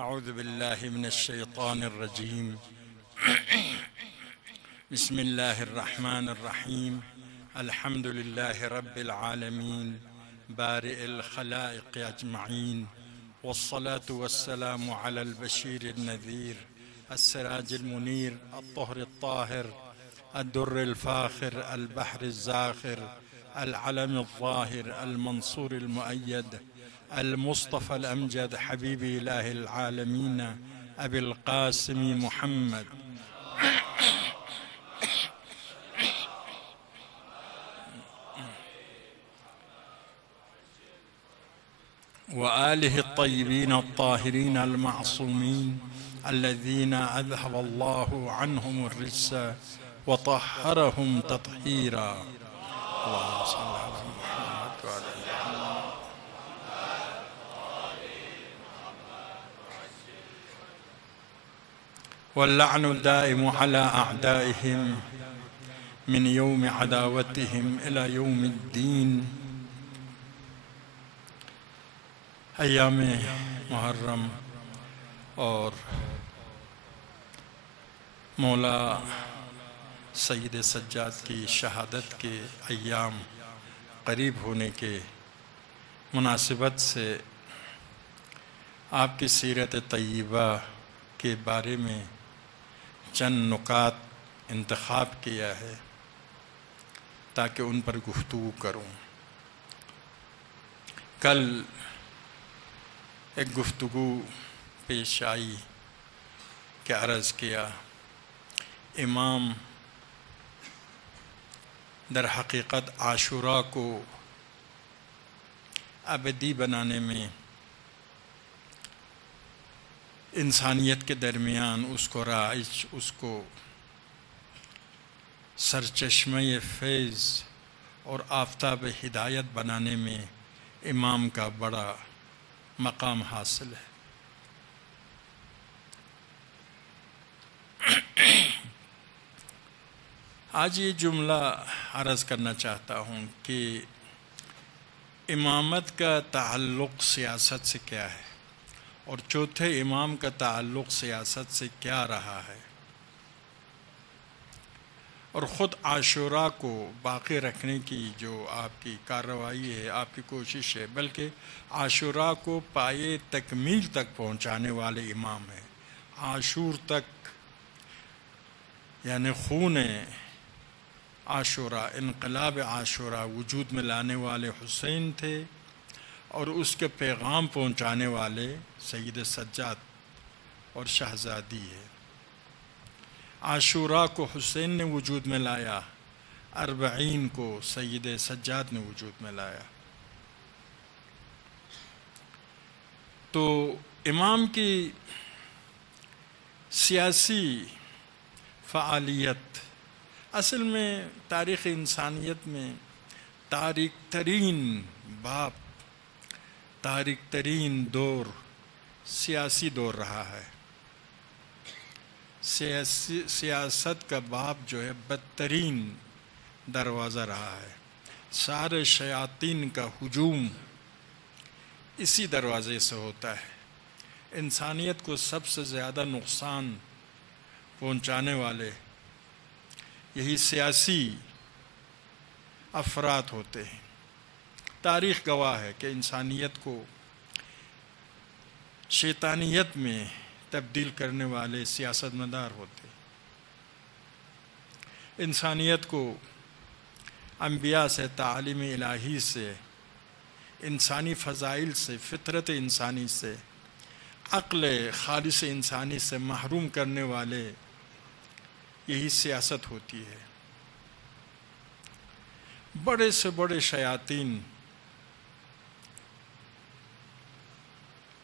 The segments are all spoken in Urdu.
أعوذ بالله من الشيطان الرجيم. بسم الله الرحمن الرحيم. الحمد لله رب العالمين بارئ الخلائق أجمعين، والصلاة والسلام على البشير النذير السراج المنير الطهر الطاهر الدر الفاخر البحر الزاخر العلم الظاهر المنصور المؤيد المصطفى الأمجد حبيب إله العالمين أبي القاسم محمد وآله الطيبين الطاهرين المعصومين الذين أذهب الله عنهم الرجس وطهرهم تطهيرا. اللهم صل على محمد وعلى آله. واللعن الدائم على أعدائهم من يوم عداوتهم إلى يوم الدين. ایام محرم اور مولا سید سجاد کی شہادت کے ایام قریب ہونے کے مناسبت سے آپ کی سیرت طیبہ کے بارے میں چند نکات انتخاب کیا ہے تاکہ ان پر گفتگو کروں۔ کل ایک گفتگو پیش آئی کہ عرض کیا امام در حقیقت عاشوراء کو ابدی بنانے میں انسانیت کے درمیان اس کو رائج، اس کو سرچشمہ فیض اور آفتاب ہدایت بنانے میں امام کا بڑا مقام حاصل ہے۔ آج یہ جملہ عرض کرنا چاہتا ہوں کہ امامت کا تعلق سیاست سے کیا ہے اور چوتھے امام کا تعلق سیاست سے کیا رہا ہے، اور خود عاشوراء کو باقی رکھنے کی جو آپ کی کارروائی ہے، آپ کی کوشش ہے، بلکہ عاشوراء کو پائے تکمیل تک پہنچانے والے امام ہیں۔ عاشور تک یعنی خون عاشوراء، انقلاب عاشوراء وجود میں لانے والے حسین تھے اور اس کے پیغام پہنچانے والے سید سجاد اور شہزادی ہے۔ عاشوراء کو حسین نے وجود میں لایا، اربعین کو سید سجاد نے وجود میں لایا۔ تو امام کی سیاسی فعالیت اصل میں تاریخ انسانیت میں تاریک ترین باب، تاریک ترین دور سیاسی دور رہا ہے۔ سیاست کا باب جو ہے بدترین دروازہ رہا ہے۔ سارے شیاطین کا ہجوم اسی دروازے سے ہوتا ہے۔ انسانیت کو سب سے زیادہ نقصان پہنچانے والے یہی سیاسی افراد ہوتے ہیں۔ تاریخ گواہ ہے کہ انسانیت کو شیطانیت میں تبدیل کرنے والے سیاست مدار ہوتے ہیں۔ انسانیت کو انبیاء سے، تعالیم الہی سے، انسانی فضائل سے، فطرت انسانی سے، عقل خالص انسانی سے محروم کرنے والے یہی سیاست ہوتی ہے۔ بڑے سے بڑے شیاطین،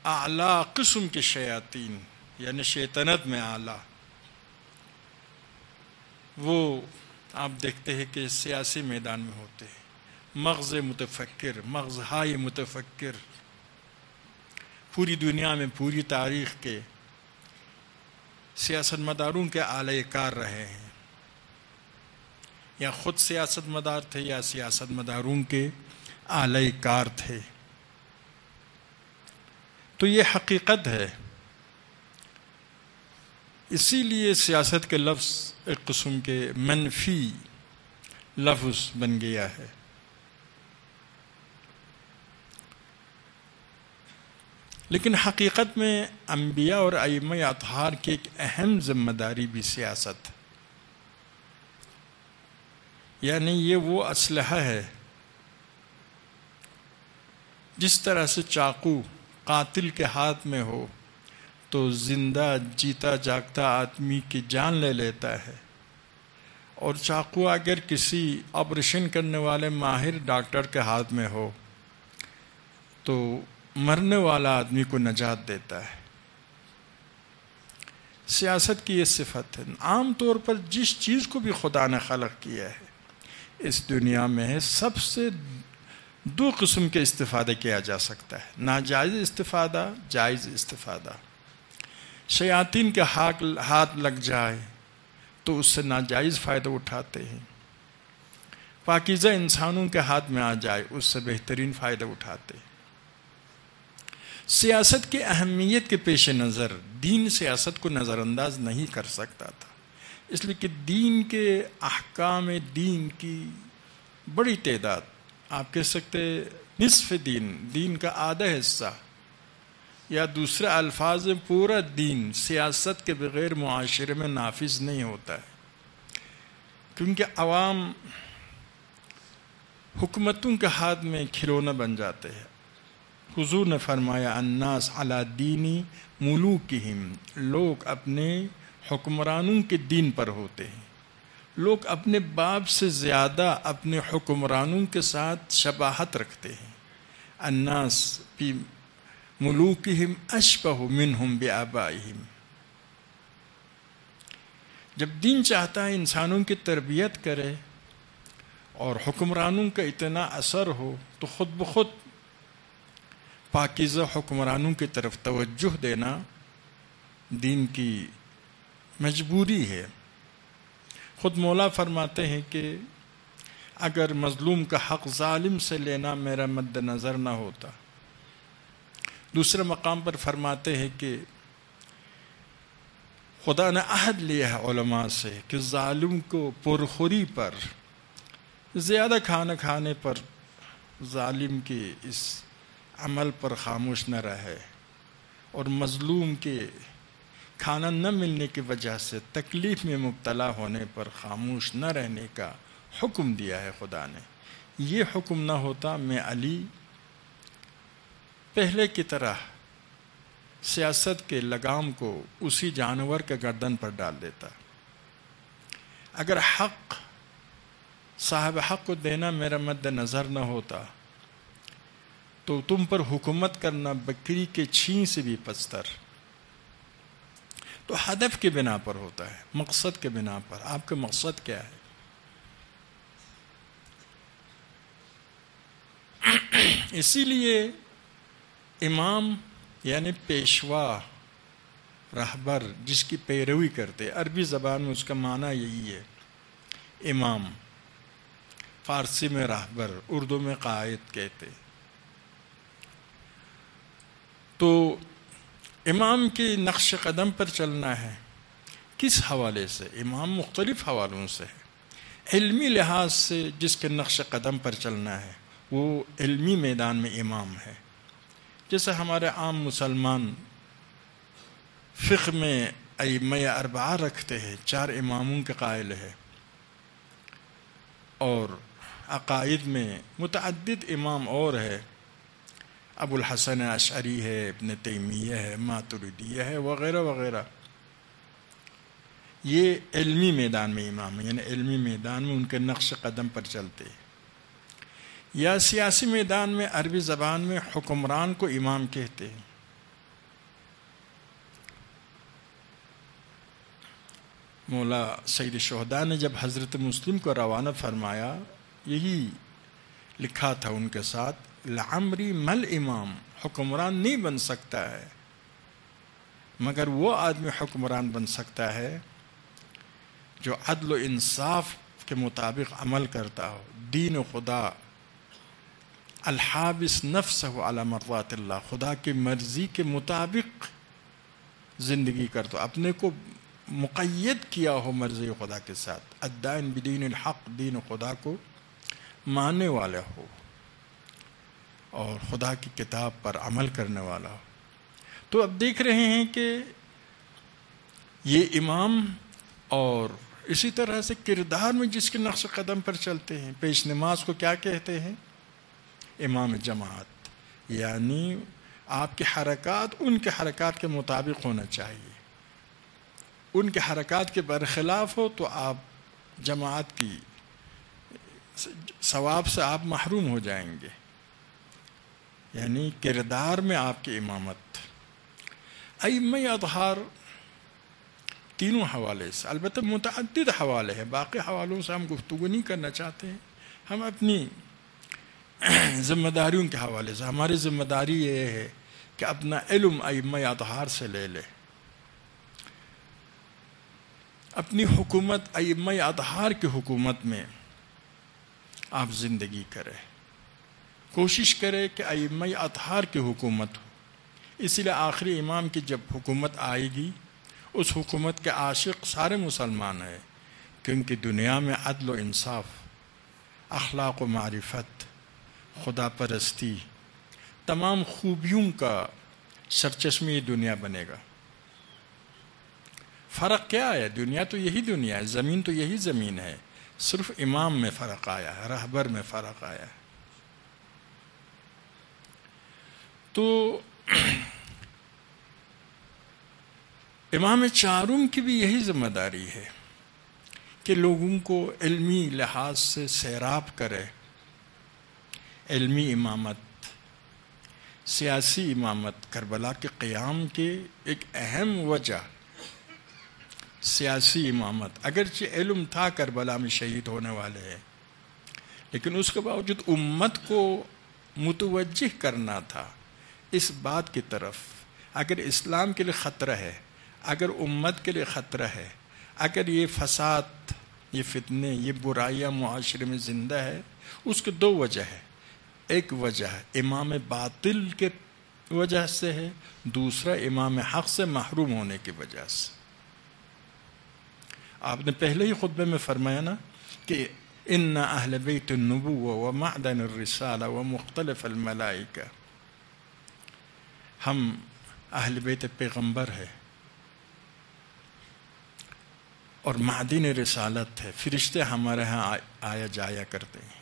اعلیٰ قسم کے شیاطین یعنی شیطنت میں اعلیٰ، وہ آپ دیکھتے ہیں کہ سیاسی میدان میں ہوتے ہیں۔ مغز متفکر، مغز ہائے متفکر پوری دنیا میں، پوری تاریخ کے سیاست مداروں کے اعلی کار رہے ہیں، یا خود سیاست مدار تھے یا سیاست مداروں کے اعلی کار تھے۔ تو یہ حقیقت ہے اسی لیے سیاست کے لفظ ایک قسم کے منفی لفظ بن گیا ہے۔ لیکن حقیقت میں انبیاء اور ائمہ اطہار کی ایک اہم ذمہ داری بھی سیاست، یعنی یہ وہ اسلحہ ہے جس طرح سے چاقو قاتل کے ہاتھ میں ہو تو زندہ جیتا جاگتا آدمی کی جان لے لیتا ہے، اور چاقو اگر کسی آپریشن کرنے والے ماہر ڈاکٹر کے ہاتھ میں ہو تو مرنے والا آدمی کو نجات دیتا ہے۔ سیاست کی یہ صفت ہے۔ عام طور پر جس چیز کو بھی خدا نے خلق کیا ہے اس دنیا میں سب سے دو قسم کے استفادے کیا جا سکتا ہے، ناجائز استفادہ، جائز استفادہ۔ شیاطین کے ہاتھ لگ جائے تو اس سے ناجائز فائدہ اٹھاتے ہیں، پاکیزہ انسانوں کے ہاتھ میں آ جائے اس سے بہترین فائدہ اٹھاتے ہیں۔ سیاست کی اہمیت کے پیش نظر دین سیاست کو نظر انداز نہیں کر سکتا تھا، اس لیے کہ دین کے احکام دین کی بڑی تعداد، آپ کہہ سکتے نصف دین کا آدھا حصہ، یا دوسرے الفاظ میں پورا دین سیاست کے بغیر معاشرے میں نافذ نہیں ہوتا ہے، کیونکہ عوام حکومتوں کے ہاتھ میں کھلونا بن جاتے ہیں۔ حضور نے فرمایا الناس علی دینی ملوکہم، لوگ اپنے حکمرانوں کے دین پر ہوتے ہیں۔ لوگ اپنے باپ سے زیادہ اپنے حکمرانوں کے ساتھ شباہت رکھتے ہیں۔ الناس فی ملوکہم اشبہ منہم بآبائہم۔ جب دین چاہتا ہے انسانوں کی تربیت کرے اور حکمرانوں کا اتنا اثر ہو تو خود بخود پاکیزہ حکمرانوں کی طرف توجہ دینا دین کی مجبوری ہے۔ خود مولا فرماتے ہیں کہ اگر مظلوم کا حق ظالم سے لینا میرا مد نظر نہ ہوتا۔ دوسرے مقام پر فرماتے ہیں کہ خدا نے عہد لیا ہے علماء سے کہ ظالم کو پرخوری پر، زیادہ کھانا کھانے پر، ظالم کے اس عمل پر خاموش نہ رہے، اور مظلوم کے کھانا نہ ملنے کی وجہ سے تکلیف میں مبتلا ہونے پر خاموش نہ رہنے کا حکم دیا ہے خدا نے۔ یہ حکم نہ ہوتا میں علی پہلے کی طرح سیاست کے لگام کو اسی جانور کے گردن پر ڈال دیتا۔ اگر حق صاحب حق کو دینا میرا مد نظر نہ ہوتا تو تم پر حکومت کرنا بکری کے چھین سے بھی پستر۔ تو ہدف کے بنا پر ہوتا ہے، مقصد کے بنا پر۔ آپ کا مقصد کیا ہے؟ اسی لیے امام یعنی پیشوا، رہبر، جس کی پیروی کرتے، عربی زبان میں اس کا معنی یہی ہے، امام، فارسی میں رہبر، اردو میں قائد کہتے۔ تو امام کے نقش قدم پر چلنا ہے۔ کس حوالے سے؟ امام مختلف حوالوں سے ہے۔ علمی لحاظ سے جس کے نقش قدم پر چلنا ہے وہ علمی میدان میں امام ہے۔ جیسے ہمارے عام مسلمان فقہ میں ائمہ اربعہ رکھتے ہیں، 4 اماموں کے قائل ہے، اور عقائد میں متعدد امام اور ہے، ابو الحسن اشعری ہے، ابن تیمیہ ہے، ماتریدیہ ہے، وغیرہ وغیرہ۔ یہ علمی میدان میں امام ہیں، یعنی علمی میدان میں ان کے نقش قدم پر چلتے ہیں۔ یا سیاسی میدان میں عربی زبان میں حکمران کو امام کہتے ہیں۔ مولا سید الشہداء نے جب حضرت مسلم کو روانہ فرمایا یہی لکھا تھا ان کے ساتھ، لعمری مل امام، حکمران نہیں بن سکتا ہے مگر وہ آدمی حکمران بن سکتا ہے جو عدل و انصاف کے مطابق عمل کرتا ہو، دین و خدا، الحابس نفسہ علی مرضات اللہ، خدا کی مرضی کے مطابق زندگی کرتا ہو، اپنے کو مقید کیا ہو مرضی خدا کے ساتھ، الدائن بدین الحق، دین خدا کو ماننے والا ہو اور خدا کی کتاب پر عمل کرنے والا ہو۔ تو اب دیکھ رہے ہیں کہ یہ امام، اور اسی طرح سے کردار میں جس کے نقش قدم پر چلتے ہیں، پیش نماز کو کیا کہتے ہیں؟ امام جماعت، یعنی آپ کی حرکات ان کے حرکات کے مطابق ہونا چاہیے، ان کے حرکات کے برخلاف ہو تو آپ جماعت کی ثواب سے آپ محروم ہو جائیں گے، یعنی کردار میں آپ کی امامت۔ ائمہ اطہار تینوں حوالے سے، البتہ متعدد حوالے ہیں، باقی حوالوں سے ہم گفتگو نہیں کرنا چاہتے ہیں، ہم اپنی ذمہ داریوں کے حوالے سے، ہماری ذمہ داری یہ ہے کہ اپنا علم ائمہ اطہار سے لے لے، اپنی حکومت ائمہ اطہار کی حکومت میں آپ زندگی کریں، کوشش کرے کہ ائمہ اطہار کی حکومت ہو۔ اسی لیے آخری امام کی جب حکومت آئے گی، اس حکومت کے عاشق سارے مسلمان ہیں، کیونکہ دنیا میں عدل و انصاف، اخلاق و معرفت، خدا پرستی، تمام خوبیوں کا سرچشمہ دنیا بنے گا۔ فرق کیا ہے؟ دنیا تو یہی دنیا ہے، زمین تو یہی زمین ہے، صرف امام میں فرق آیا ہے، رہبر میں فرق آیا ہے۔ تو امام چاروں کی بھی یہی ذمہ داری ہے کہ لوگوں کو علمی لحاظ سے سیراب کرے، علمی امامت، سیاسی امامت۔ کربلا کے قیام کے ایک اہم وجہ سیاسی امامت، اگرچہ علم تھا کربلا میں شہید ہونے والے ہیں، لیکن اس کے باوجود امت کو متوجہ کرنا تھا اس بات کی طرف، اگر اسلام کے لیے خطرہ ہے، اگر امت کے لیے خطرہ ہے، اگر یہ فساد، یہ فتنے، یہ برائیاں معاشرے میں زندہ ہے، اس کے دو وجہ ہے۔ ایک وجہ امام باطل کے وجہ سے ہے، دوسرا امام حق سے محروم ہونے کی وجہ سے۔ آپ نے پہلے ہی خطبے میں فرمایا نا کہ ان اہل بیت النبوہ ومعدن الرسالہ ومختلف الملائکہ، ہم اہل بیت پیغمبر ہے اور معدن رسالت ہے، فرشتے ہمارے ہاں آیا جایا کرتے ہیں،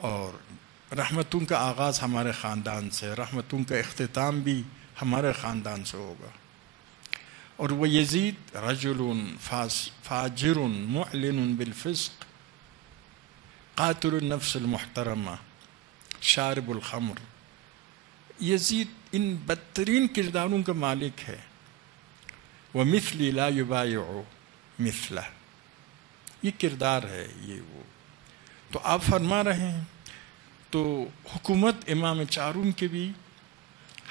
اور رحمتوں کا آغاز ہمارے خاندان سے، رحمتوں کا اختتام بھی ہمارے خاندان سے ہوگا۔ اور وہ یزید رجل فاجر معلن بالفسق قاتل النفس المحترمہ شارب الخمر، یزید ان بدترین کرداروں کا مالک ہے۔ ومثلی لا یبایع مثلہ، یہ کردار ہے، یہ وہ۔ تو آپ فرما رہے ہیں تو حکومت امام چاروں کے بھی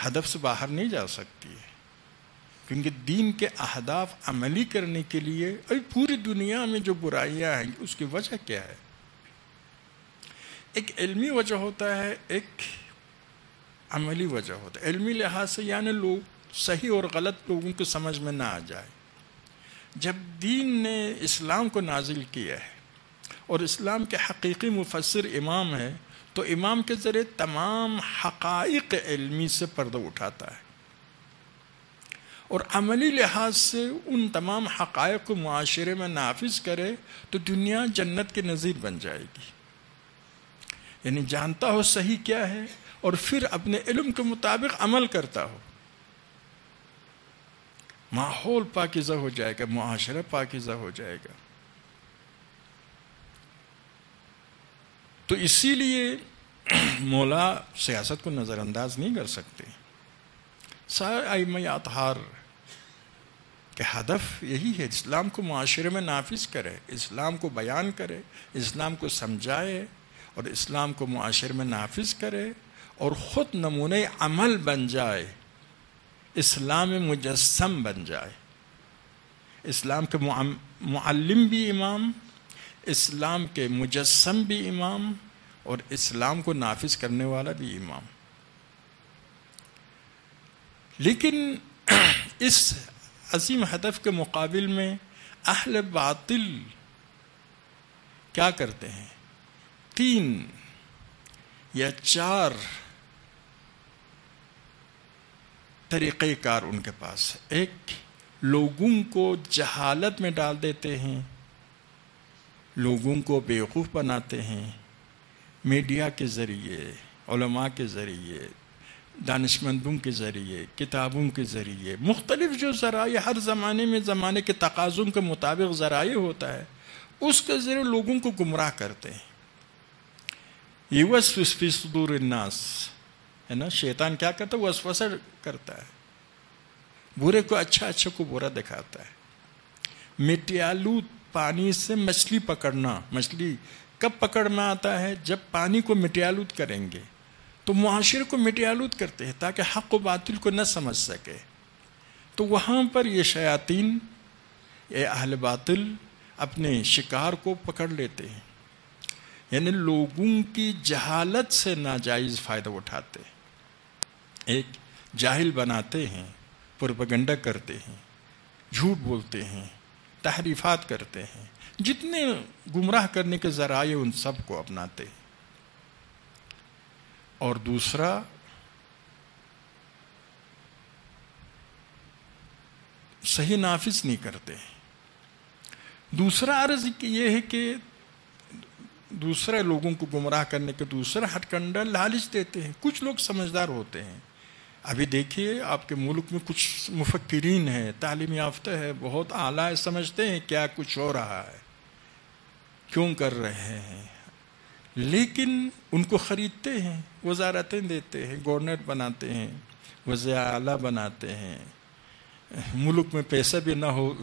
ہدف سے باہر نہیں جا سکتی ہے، کیونکہ دین کے اہداف عملی کرنے کے لیے ابھی پوری دنیا میں جو برائیاں ہیں اس کی وجہ کیا ہے؟ ایک علمی وجہ ہوتا ہے، ایک عملی وجہ ہوتا ہے۔ علمی لحاظ سے یعنی لوگ صحیح اور غلط لوگوں کو سمجھ میں نہ آ جائے۔ جب دین نے اسلام کو نازل کیا ہے اور اسلام کے حقیقی مفسر امام ہے، تو امام کے ذریعے تمام حقائق علمی سے پردہ اٹھاتا ہے، اور عملی لحاظ سے ان تمام حقائق کو معاشرے میں نافذ کرے تو دنیا جنت کے نظیر بن جائے گی۔ یعنی جانتا ہو صحیح کیا ہے اور پھر اپنے علم کے مطابق عمل کرتا ہو، ماحول پاکیزہ ہو جائے گا، معاشرہ پاکیزہ ہو جائے گا۔ تو اسی لیے مولا سیاست کو نظر انداز نہیں کر سکتے۔ سارے ائمہ اطہار کہ ہدف یہی ہے، اسلام کو معاشرے میں نافذ کرے، اسلام کو بیان کرے، اسلام کو سمجھائے اور اسلام کو معاشرے میں نافذ کرے اور خود نمونہ عمل بن جائے، اسلام مجسم بن جائے، اسلام کے معلم بھی امام، اسلام کے مجسم بھی امام، اور اسلام کو نافذ کرنے والا بھی امام۔ لیکن اس عظیم ہدف کے مقابل میں اہل باطل کیا کرتے ہیں؟ 3 یا 4 طریقہ کار ان کے پاس ہے۔ ایک، لوگوں کو جہالت میں ڈال دیتے ہیں، لوگوں کو بیوقوف بناتے ہیں، میڈیا کے ذریعے، علماء کے ذریعے، دانشمندوں کے ذریعے، کتابوں کے ذریعے، مختلف جو ذرائع ہر زمانے میں زمانے کے تقاضوں کے مطابق ذرائع ہوتا ہے، اس کے ذریعے لوگوں کو گمراہ کرتے ہیں۔ یوسوس فی صدور الناس ہے نا، شیطان کیا کرتا ہے؟ وسوسہ کرتا ہے، برے کو اچھا، اچھا کو برا دکھاتا ہے۔ مٹیالود پانی سے مچھلی پکڑنا، مچھلی کب پکڑ میں آتا ہے؟ جب پانی کو مٹیالود کریں گے، تو معاشرے کو مٹیالود کرتے ہیں تاکہ حق و باطل کو نہ سمجھ سکے۔ تو وہاں پر یہ شیاطین، یہ اہل باطل اپنے شکار کو پکڑ لیتے ہیں، یعنی لوگوں کی جہالت سے ناجائز فائدہ اٹھاتے ہیں۔ ایک، جاہل بناتے ہیں، پروپیگنڈا کرتے ہیں، جھوٹ بولتے ہیں، تحریفات کرتے ہیں، جتنے گمراہ کرنے کے ذرائع ان سب کو اپناتے ہیں۔ اور دوسرا، صحیح نافذ نہیں کرتے ہیں۔ دوسرا عرض یہ ہے کہ دوسرے لوگوں کو گمراہ کرنے کے دوسرا ہتھ کنڈا لالچ دیتے ہیں۔ کچھ لوگ سمجھدار ہوتے ہیں۔ ابھی دیکھیے آپ کے ملک میں کچھ مفکرین ہیں، تعلیم یافتہ ہے، بہت اعلیٰ ہے، سمجھتے ہیں کیا کچھ ہو رہا ہے، کیوں کر رہے ہیں، لیکن ان کو خریدتے ہیں، وزارتیں دیتے ہیں، گورنر بناتے ہیں، وزیر اعلیٰ بناتے ہیں، ملک میں پیسہ بھی نہ ہو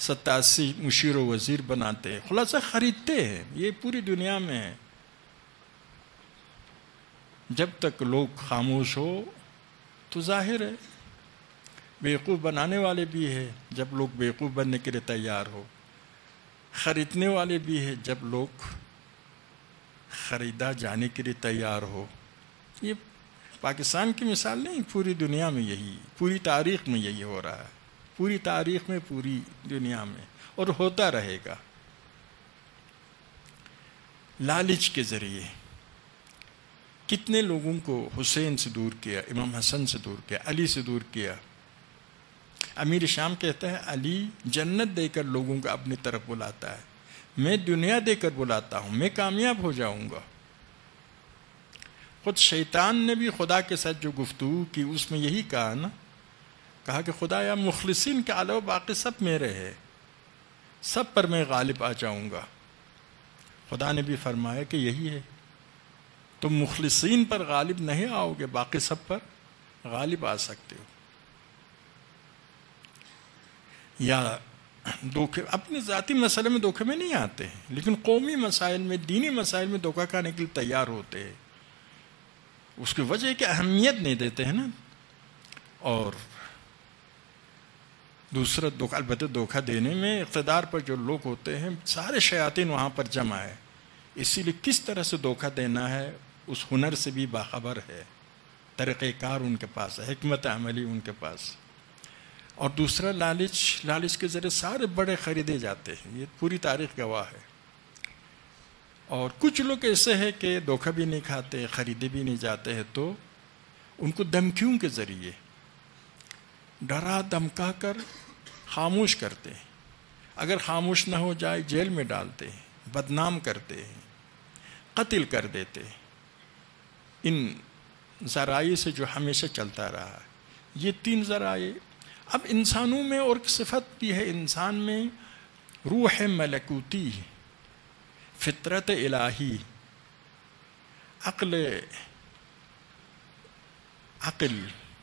87 مشیر و وزیر بناتے ہیں، خلاصہ خریدتے ہیں۔ یہ پوری دنیا میں ہے۔ جب تک لوگ خاموش ہو تو ظاہر ہے بیوقوف بنانے والے بھی ہے، جب لوگ بیوقوف بننے کے لیے تیار ہو، خریدنے والے بھی ہے جب لوگ خریدا جانے کے لیے تیار ہو۔ یہ پاکستان کی مثال نہیں، پوری دنیا میں یہی، پوری تاریخ میں یہی ہو رہا ہے، پوری تاریخ میں، پوری دنیا میں، اور ہوتا رہے گا۔ لالچ کے ذریعے کتنے لوگوں کو حسین سے دور کیا، امام حسن سے دور کیا، علی سے دور کیا۔ امیر شام کہتا ہے علی جنت دے کر لوگوں کو اپنی طرف بلاتا ہے، میں دنیا دے کر بلاتا ہوں، میں کامیاب ہو جاؤں گا۔ خود شیطان نے بھی خدا کے ساتھ جو گفتگو کی اس میں یہی کہا نا، کہا کہ خدا یا مخلصین کے علاوہ باقی سب میرے ہیں، سب پر میں غالب آ جاؤں گا۔ خدا نے بھی فرمایا کہ یہی ہے، تم مخلصین پر غالب نہیں آؤ گے، باقی سب پر غالب آ سکتے ہو۔ یا دھوکے، اپنے ذاتی مسئلے میں دھوکے میں نہیں آتے ہیں، لیکن قومی مسائل میں، دینی مسائل میں دھوکہ کھانے کے لیے تیار ہوتے ہیں۔ اس کی وجہ ہے کہ اہمیت نہیں دیتے ہیں نا۔ اور دوسرا دھوکہ، البتہ دھوکہ دینے میں اقتدار پر جو لوگ ہوتے ہیں سارے شیاطین وہاں پر جمع ہے، اسی لیے کس طرح سے دھوکہ دینا ہے اس ہنر سے بھی باخبر ہے، طریقہ کار ان کے پاس ہے، حکمت عملی ان کے پاس۔ اور دوسرا لالچ کے ذریعے سارے بڑے خریدے جاتے ہیں، یہ پوری تاریخ گواہ ہے۔ اور کچھ لوگ ایسے ہیں کہ دھوکہ بھی نہیں کھاتے، خریدے بھی نہیں جاتے ہیں، تو ان کو دھمکیوں کے ذریعے ڈرا دھمکا کر خاموش کرتے ہیں، اگر خاموش نہ ہو جائے جیل میں ڈالتے ہیں، بدنام کرتے ہیں، قتل کر دیتے ہیں۔ ان ذرائع سے جو ہمیشہ چلتا رہا ہے، یہ 3 ذرائع۔ اب انسانوں میں اور صفت بھی ہے، انسان میں روح ملکوتی، فطرت الہی، عقل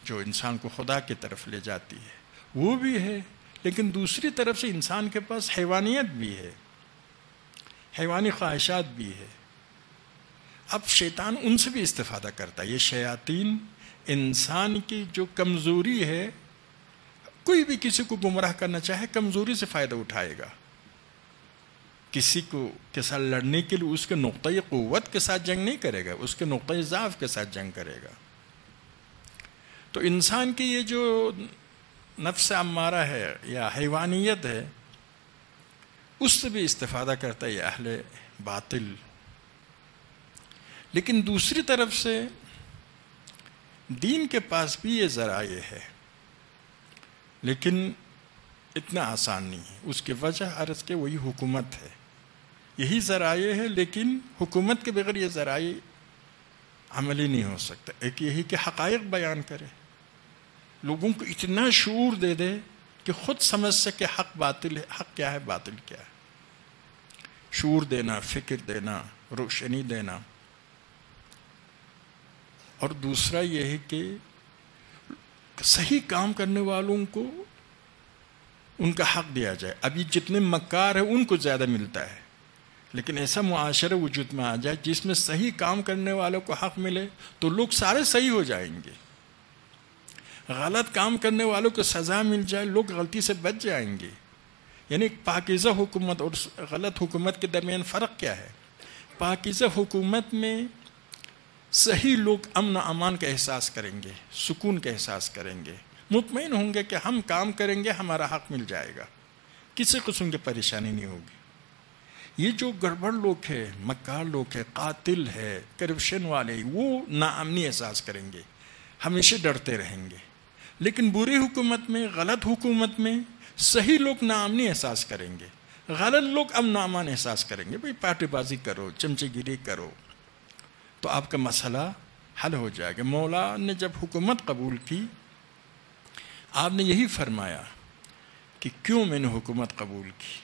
جو انسان کو خدا کی طرف لے جاتی ہے وہ بھی ہے، لیکن دوسری طرف سے انسان کے پاس حیوانیت بھی ہے، حیوانی خواہشات بھی ہے۔ اب شیطان ان سے بھی استفادہ کرتا ہے۔ یہ شیاطین انسان کی جو کمزوری ہے، کوئی بھی کسی کو گمراہ کرنا چاہے کمزوری سے فائدہ اٹھائے گا، کسی کو کے ساتھ لڑنے کے لیے اس کے نقطۂ قوت کے ساتھ جنگ نہیں کرے گا، اس کے نقطۂ ضعف کے ساتھ جنگ کرے گا۔ تو انسان کی یہ جو نفس امارہ ہے یا حیوانیت ہے، اس سے بھی استفادہ کرتا ہے یہ اہل باطل. لیکن دوسری طرف سے دین کے پاس بھی یہ ذرائع ہے، لیکن اتنا آسان نہیں ہے. اس کی وجہ عرض کے وہی حکومت ہے. یہی ذرائع ہے، لیکن حکومت کے بغیر یہ ذرائع عملی نہیں ہو سکتا. ایک یہی کہ حقائق بیان کرے، لوگوں کو اتنا شعور دے دے کہ خود سمجھ سکے حق باطل ہے، حق کیا ہے، باطل کیا ہے. شعور دینا، فکر دینا، روشنی دینا. اور دوسرا یہ ہے کہ صحیح کام کرنے والوں کو ان کا حق دیا جائے. ابھی جتنے مکار ہیں ان کو زیادہ ملتا ہے، لیکن ایسا معاشرہ وجود میں آ جائے جس میں صحیح کام کرنے والوں کو حق ملے تو لوگ سارے صحیح ہو جائیں گے. غلط کام کرنے والوں کو سزا مل جائے، لوگ غلطی سے بچ جائیں گے. یعنی پاکیزہ حکومت اور غلط حکومت کے درمیان فرق کیا ہے؟ پاکیزہ حکومت میں صحیح لوگ امن و امان کا احساس کریں گے، سکون کا احساس کریں گے، مطمئن ہوں گے کہ ہم کام کریں گے ہمارا حق مل جائے گا، کسی قسم کی پریشانی نہیں ہوگی. یہ جو گڑبڑ لوگ ہیں، مکار لوگ ہیں، قاتل ہے، کرپشن والے، وہ ناامنی احساس کریں گے، ہمیشہ ڈرتے رہیں گے. لیکن بری حکومت میں، غلط حکومت میں صحیح لوگ ناامنی احساس کریں گے، غلط لوگ امن و امان احساس کریں گے. بھئی پارٹی بازی کرو، چمچے گیری کرو تو آپ کا مسئلہ حل ہو جائے گا. مولا نے جب حکومت قبول کی، آپ نے یہی فرمایا کہ کیوں میں نے حکومت قبول کی.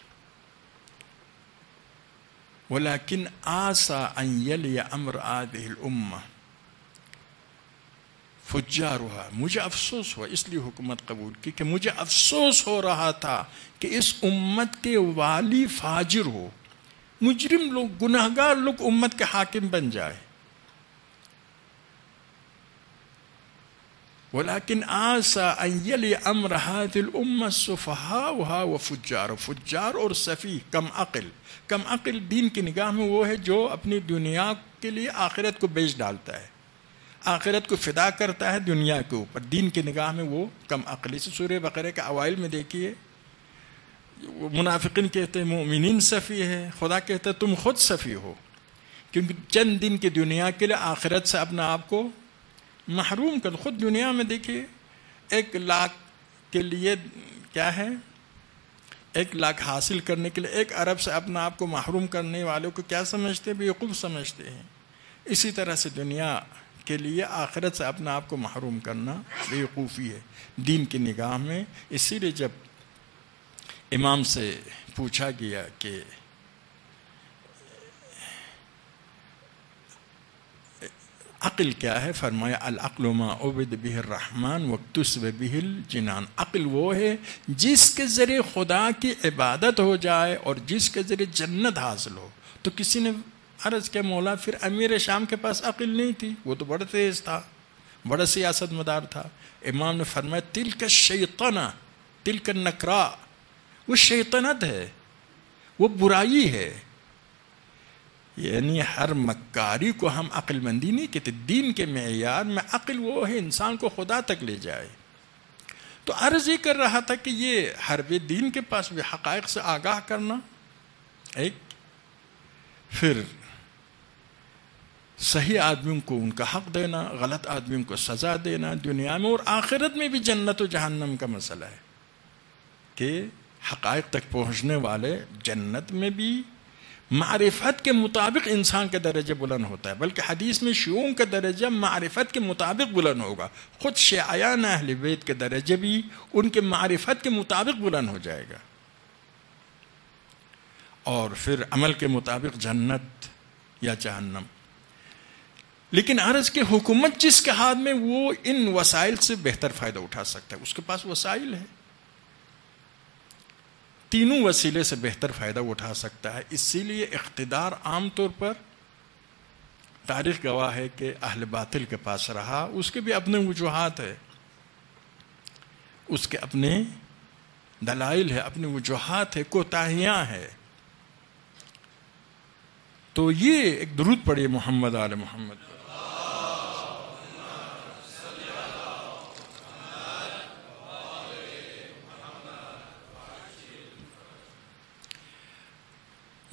وَلَكِنْ آسَى أَنْ يَلِيَ أَمْرَ هَذِهِ الْأُمَّةِ فُجَّارُهَا. مجھے افسوس ہوا، اس لیے حکومت قبول کی کہ مجھے افسوس ہو رہا تھا کہ اس امت کے والی فاجر ہو، مجرم لوگ، گناہگار لوگ امت کے حاکم بن جائے. وَلَكِنْ آسَى أَنْ يَلِيَ أَمْرَ هَذِهِ الْأُمَّةِ سُفَهَاؤُهَا وَفُجَّارُ. فجار اور سفیہ، کم عقل. کم عقل دین کی نگاہ میں وہ ہے جو اپنی دنیا کے لیے آخرت کو بیچ ڈالتا ہے، آخرت کو فدا کرتا ہے دنیا کے اوپر. دین کی نگاہ میں وہ کم عقلی. سے سورہ بقرہ کے اوائل میں دیکھیے، منافقین کہتے ہیں مومنین سفیہ ہے، خدا کہتا ہے تم خود سفیہ ہو، کیونکہ چند دن کی دنیا کے لیے آخرت سے اپنا آپ کو محروم کر. خود دنیا میں دیکھیے 1 لاکھ کے لیے کیا ہے، 1 لاکھ حاصل کرنے کے لیے 1 ارب سے اپنا آپ کو محروم کرنے والوں کو کیا سمجھتے ہیں؟ بیوقوف سمجھتے ہیں. اسی طرح سے دنیا کے لیے آخرت سے اپنا آپ کو محروم کرنا بیوقوفی ہے دین کی نگاہ میں. اسی لیے جب امام سے پوچھا گیا کہ عقل کیا ہے، فرمایا العقل ما عبد به الرحمن واکتسب به الجنان. عقل وہ ہے جس کے ذریعے خدا کی عبادت ہو جائے اور جس کے ذریعے جنت حاصل ہو. تو کسی نے عرض کیا مولا پھر امیر شام کے پاس عقل نہیں تھی، وہ تو بڑا تیز تھا، بڑا سیاست مدار تھا. امام نے فرمایا تلک الشیطنہ تلک النکرا، وہ شیطنت ہے، وہ برائی ہے. یعنی ہر مکاری کو ہم عقل مندی نہیں کہتے. دین کے معیار میں عقل وہ ہے انسان کو خدا تک لے جائے. تو عرض یہ کر رہا تھا کہ یہ حرب دین کے پاس بھی حقائق سے آگاہ کرنا ایک، پھر صحیح آدمیوں کو ان کا حق دینا، غلط آدمیوں کو سزا دینا دنیا میں اور آخرت میں بھی. جنت و جہنم کا مسئلہ ہے کہ حقائق تک پہنچنے والے جنت میں بھی معرفت کے مطابق انسان کا درجہ بلند ہوتا ہے، بلکہ حدیث میں شیوعوں کا درجہ معرفت کے مطابق بلند ہوگا. خود شیعیان اہل بیت کے درجہ بھی ان کے معرفت کے مطابق بلند ہو جائے گا، اور پھر عمل کے مطابق جنت یا جہنم. لیکن عرض کہ حکومت جس کے ہاتھ میں، وہ ان وسائل سے بہتر فائدہ اٹھا سکتا ہے. اس کے پاس وسائل ہے، تینوں وسیلے سے بہتر فائدہ اٹھا سکتا ہے. اسی لیے اقتدار عام طور پر تاریخ گواہ ہے کہ اہل باطل کے پاس رہا. اس کے بھی اپنے وجوہات ہے، اس کے اپنے دلائل ہے، اپنے وجوہات ہے، کوتاہیاں ہے. تو یہ ایک درود پڑھیے محمد آل محمد.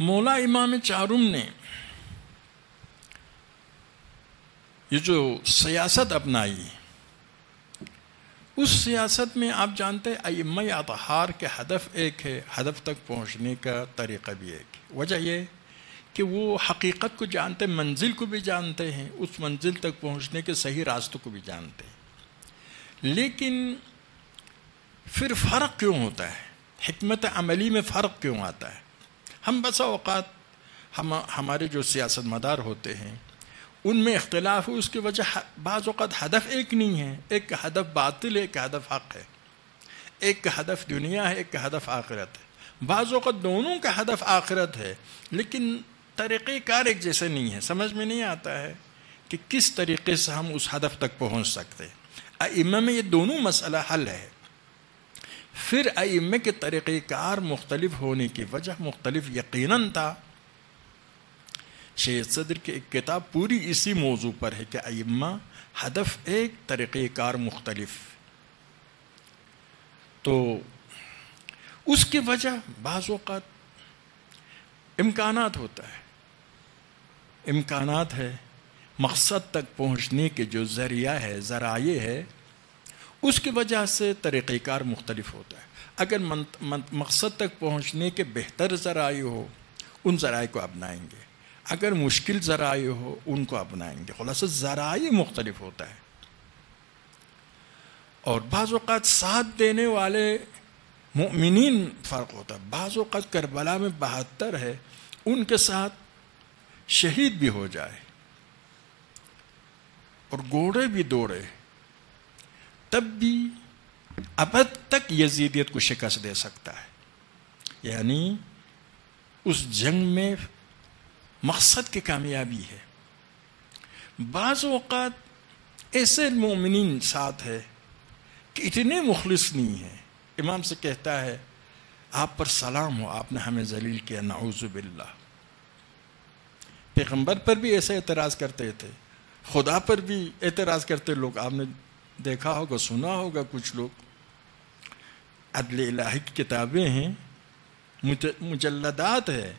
مولا امام چارم نے یہ جو سیاست اپنائی، اس سیاست میں آپ جانتے ہیں ائمہ اطہار کے ہدف ایک ہے، ہدف تک پہنچنے کا طریقہ بھی ایک ہے۔ وجہ یہ کہ وہ حقیقت کو جانتے، منزل کو بھی جانتے ہیں، اس منزل تک پہنچنے کے صحیح راستوں کو بھی جانتے ہیں، لیکن پھر فرق کیوں ہوتا ہے؟ حکمت عملی میں فرق کیوں آتا ہے؟ ہم بسا اوقات ہمارے جو سیاست مدار ہوتے ہیں ان میں اختلاف ہو، اس کی وجہ بعض اوقات ہدف ایک نہیں ہے، ایک کا ہدف باطل ہے، ایک کا ہدف حق ہے، ایک کا ہدف دنیا ہے، ایک کا ہدف آخرت ہے۔ بعض اوقات دونوں کا ہدف آخرت ہے لیکن طریقہ کار ایک جیسے نہیں ہے، سمجھ میں نہیں آتا ہے کہ کس طریقے سے ہم اس ہدف تک پہنچ سکتے۔ ائمہ میں یہ دونوں مسئلہ حل ہے۔ پھر ائمہ کے طریقہ کار مختلف ہونے کی وجہ مختلف یقیناً تھا۔ شیخ صدر کی ایک کتاب پوری اسی موضوع پر ہے کہ ائمہ ہدف ایک، طریقہ کار مختلف۔ تو اس کی وجہ بعض اوقات امکانات ہوتا ہے، امکانات ہے، مقصد تک پہنچنے کے جو ذریعہ ہے، ذرائع ہے، اس کی وجہ سے طریقہ کار مختلف ہوتا ہے۔ اگر مقصد تک پہنچنے کے بہتر ذرائع ہو ان ذرائع کو اپنائیں گے، اگر مشکل ذرائع ہو ان کو اپنائیں گے۔ خلاصہ ذرائع مختلف ہوتا ہے، اور بعض اوقات ساتھ دینے والے مؤمنین فرق ہوتا ہے۔ بعض اوقات کربلا میں 72 ہے، ان کے ساتھ شہید بھی ہو جائے اور گھوڑے بھی دوڑے، تب بھی ابد تک یزیدیت کو شکست دے سکتا ہے۔ یعنی اس جنگ میں مقصد کی کامیابی ہے۔ بعض اوقات ایسے مومنین ساتھ ہے کہ اتنے مخلص نہیں ہیں، امام سے کہتا ہے آپ پر سلام ہو، آپ نے ہمیں ذلیل کیا، نعوذ باللہ۔ پیغمبر پر بھی ایسے اعتراض کرتے تھے، خدا پر بھی اعتراض کرتے لوگ، آپ نے دیکھا ہوگا، سنا ہوگا، کچھ لوگ عدل الہی کی کتابیں ہیں، مجلدات ہے،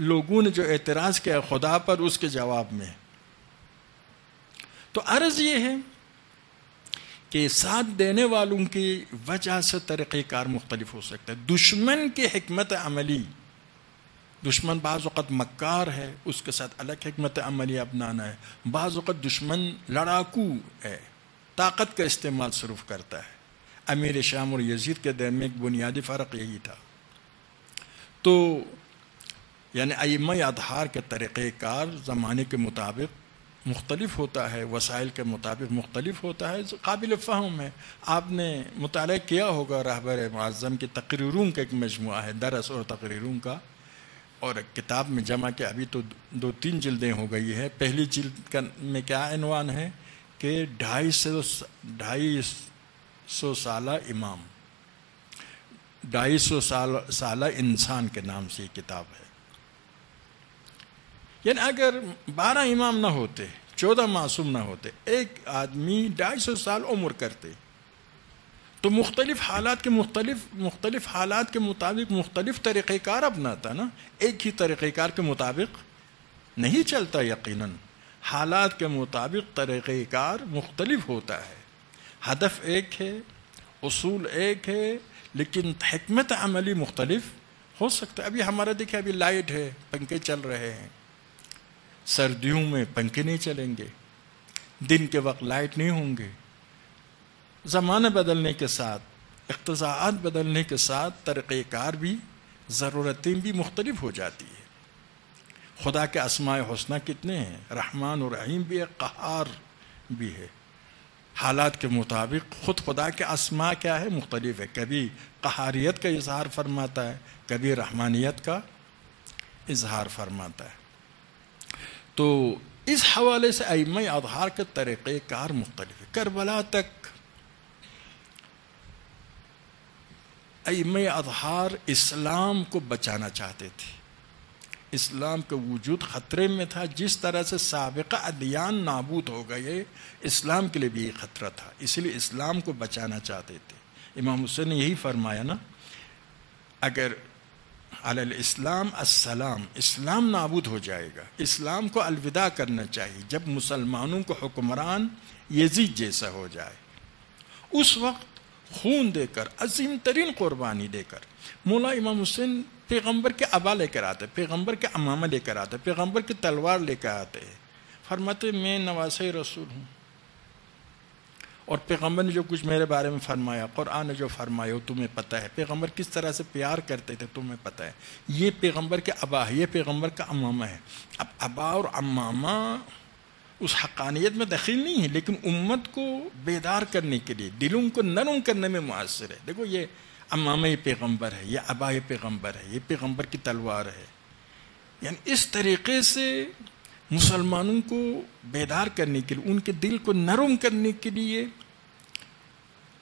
لوگوں نے جو اعتراض کیا خدا پر اس کے جواب میں۔ تو عرض یہ ہے کہ ساتھ دینے والوں کی وجہ سے طریقہ کار مختلف ہو سکتا ہے۔ دشمن کی حکمت عملی، دشمن بعض اوقات مکار ہے، اس کے ساتھ الگ حکمت عملی اپنانا ہے۔ بعض اوقات دشمن لڑاکو ہے، طاقت کا استعمال صرف کرتا ہے۔ امیر شام اور یزید کے درمیان ایک بنیادی فرق یہی تھا۔ تو یعنی ائمہ اطہار کے طریقہ کار زمانے کے مطابق مختلف ہوتا ہے، وسائل کے مطابق مختلف ہوتا ہے، قابل فہم ہے۔ آپ نے مطالعہ کیا ہوگا رہبر معظم کی تقریروں کا ایک مجموعہ ہے، درس اور تقریروں کا، اور کتاب میں جمع کے ابھی تو 2-3 جلدیں ہو گئی ہے۔ پہلی جلد میں کیا عنوان ہے کہ 250 سالہ امام، 250 سالہ انسان کے نام سے یہ کتاب ہے۔ یعنی اگر 12 امام نہ ہوتے، 14 معصوم نہ ہوتے، ایک آدمی 250 سال عمر کرتے تو مختلف حالات کے مطابق مختلف طریقہ کار اپناتا نا، ایک ہی طریقہ کار کے مطابق نہیں چلتا۔ یقیناً حالات کے مطابق طریقہ کار مختلف ہوتا ہے، ہدف ایک ہے، اصول ایک ہے، لیکن حکمت عملی مختلف ہو سکتا ہے۔ ابھی ہمارا دیکھیں، ابھی لائٹ ہے، پنکھے چل رہے ہیں، سردیوں میں پنکھے نہیں چلیں گے، دن کے وقت لائٹ نہیں ہوں گے۔ زمانہ بدلنے کے ساتھ، اقتضاءات بدلنے کے ساتھ طریقہ کار بھی، ضرورتیں بھی مختلف ہو جاتی ہے۔ خدا کے اسماء حسنہ کتنے ہیں، رحمان و رحیم بھی ہے، قہار بھی ہے۔ حالات کے مطابق خود خدا کے اسماء کیا ہے، مختلف ہے، کبھی قہاریت کا اظہار فرماتا ہے، کبھی رحمانیت کا اظہار فرماتا ہے۔ تو اس حوالے سے ائمہ اطہار کے طریقہ کار مختلف ہے۔ کربلا تک ائمہ اطہار اسلام کو بچانا چاہتے تھے، اسلام کا وجود خطرے میں تھا۔ جس طرح سے سابقہ ادیان نابود ہو گئے، اسلام کے لیے بھی یہ خطرہ تھا، اس لیے اسلام کو بچانا چاہتے تھے۔ امام حسین نے یہی فرمایا نا، اگر علی الاسلام السلام، اسلام نابود ہو جائے گا، اسلام کو الوداع کرنا چاہیے جب مسلمانوں کو حکمران یزید جیسا ہو جائے۔ اس وقت خون دے کر، عظیم ترین قربانی دے کر، مولا امام حسین پیغمبر کے عبا لے کر آتے، پیغمبر کے عمامہ لے کر آتے، پیغمبر کی تلوار لے کر آتے، فرماتے میں نواسہ رسول ہوں، اور پیغمبر نے جو کچھ میرے بارے میں فرمایا، قرآن نے جو فرمایا وہ تمہیں پتہ ہے، پیغمبر کس طرح سے پیار کرتے تھے تمہیں پتہ ہے، یہ پیغمبر کے عبا ہے، یہ پیغمبر کا عمامہ ہے۔ اب عبا اور عمامہ اس حقانیت میں دخیل نہیں ہے، لیکن امت کو بیدار کرنے کے لیے، دلوں کو نرم کرنے میں مؤثر ہے۔ دیکھو یہ عمامہ یہ پیغمبر ہے، یہ عبا یہ پیغمبر ہے، یہ پیغمبر کی تلوار ہے، یعنی اس طریقے سے مسلمانوں کو بیدار کرنے کے لیے، ان کے دل کو نرم کرنے کے لیے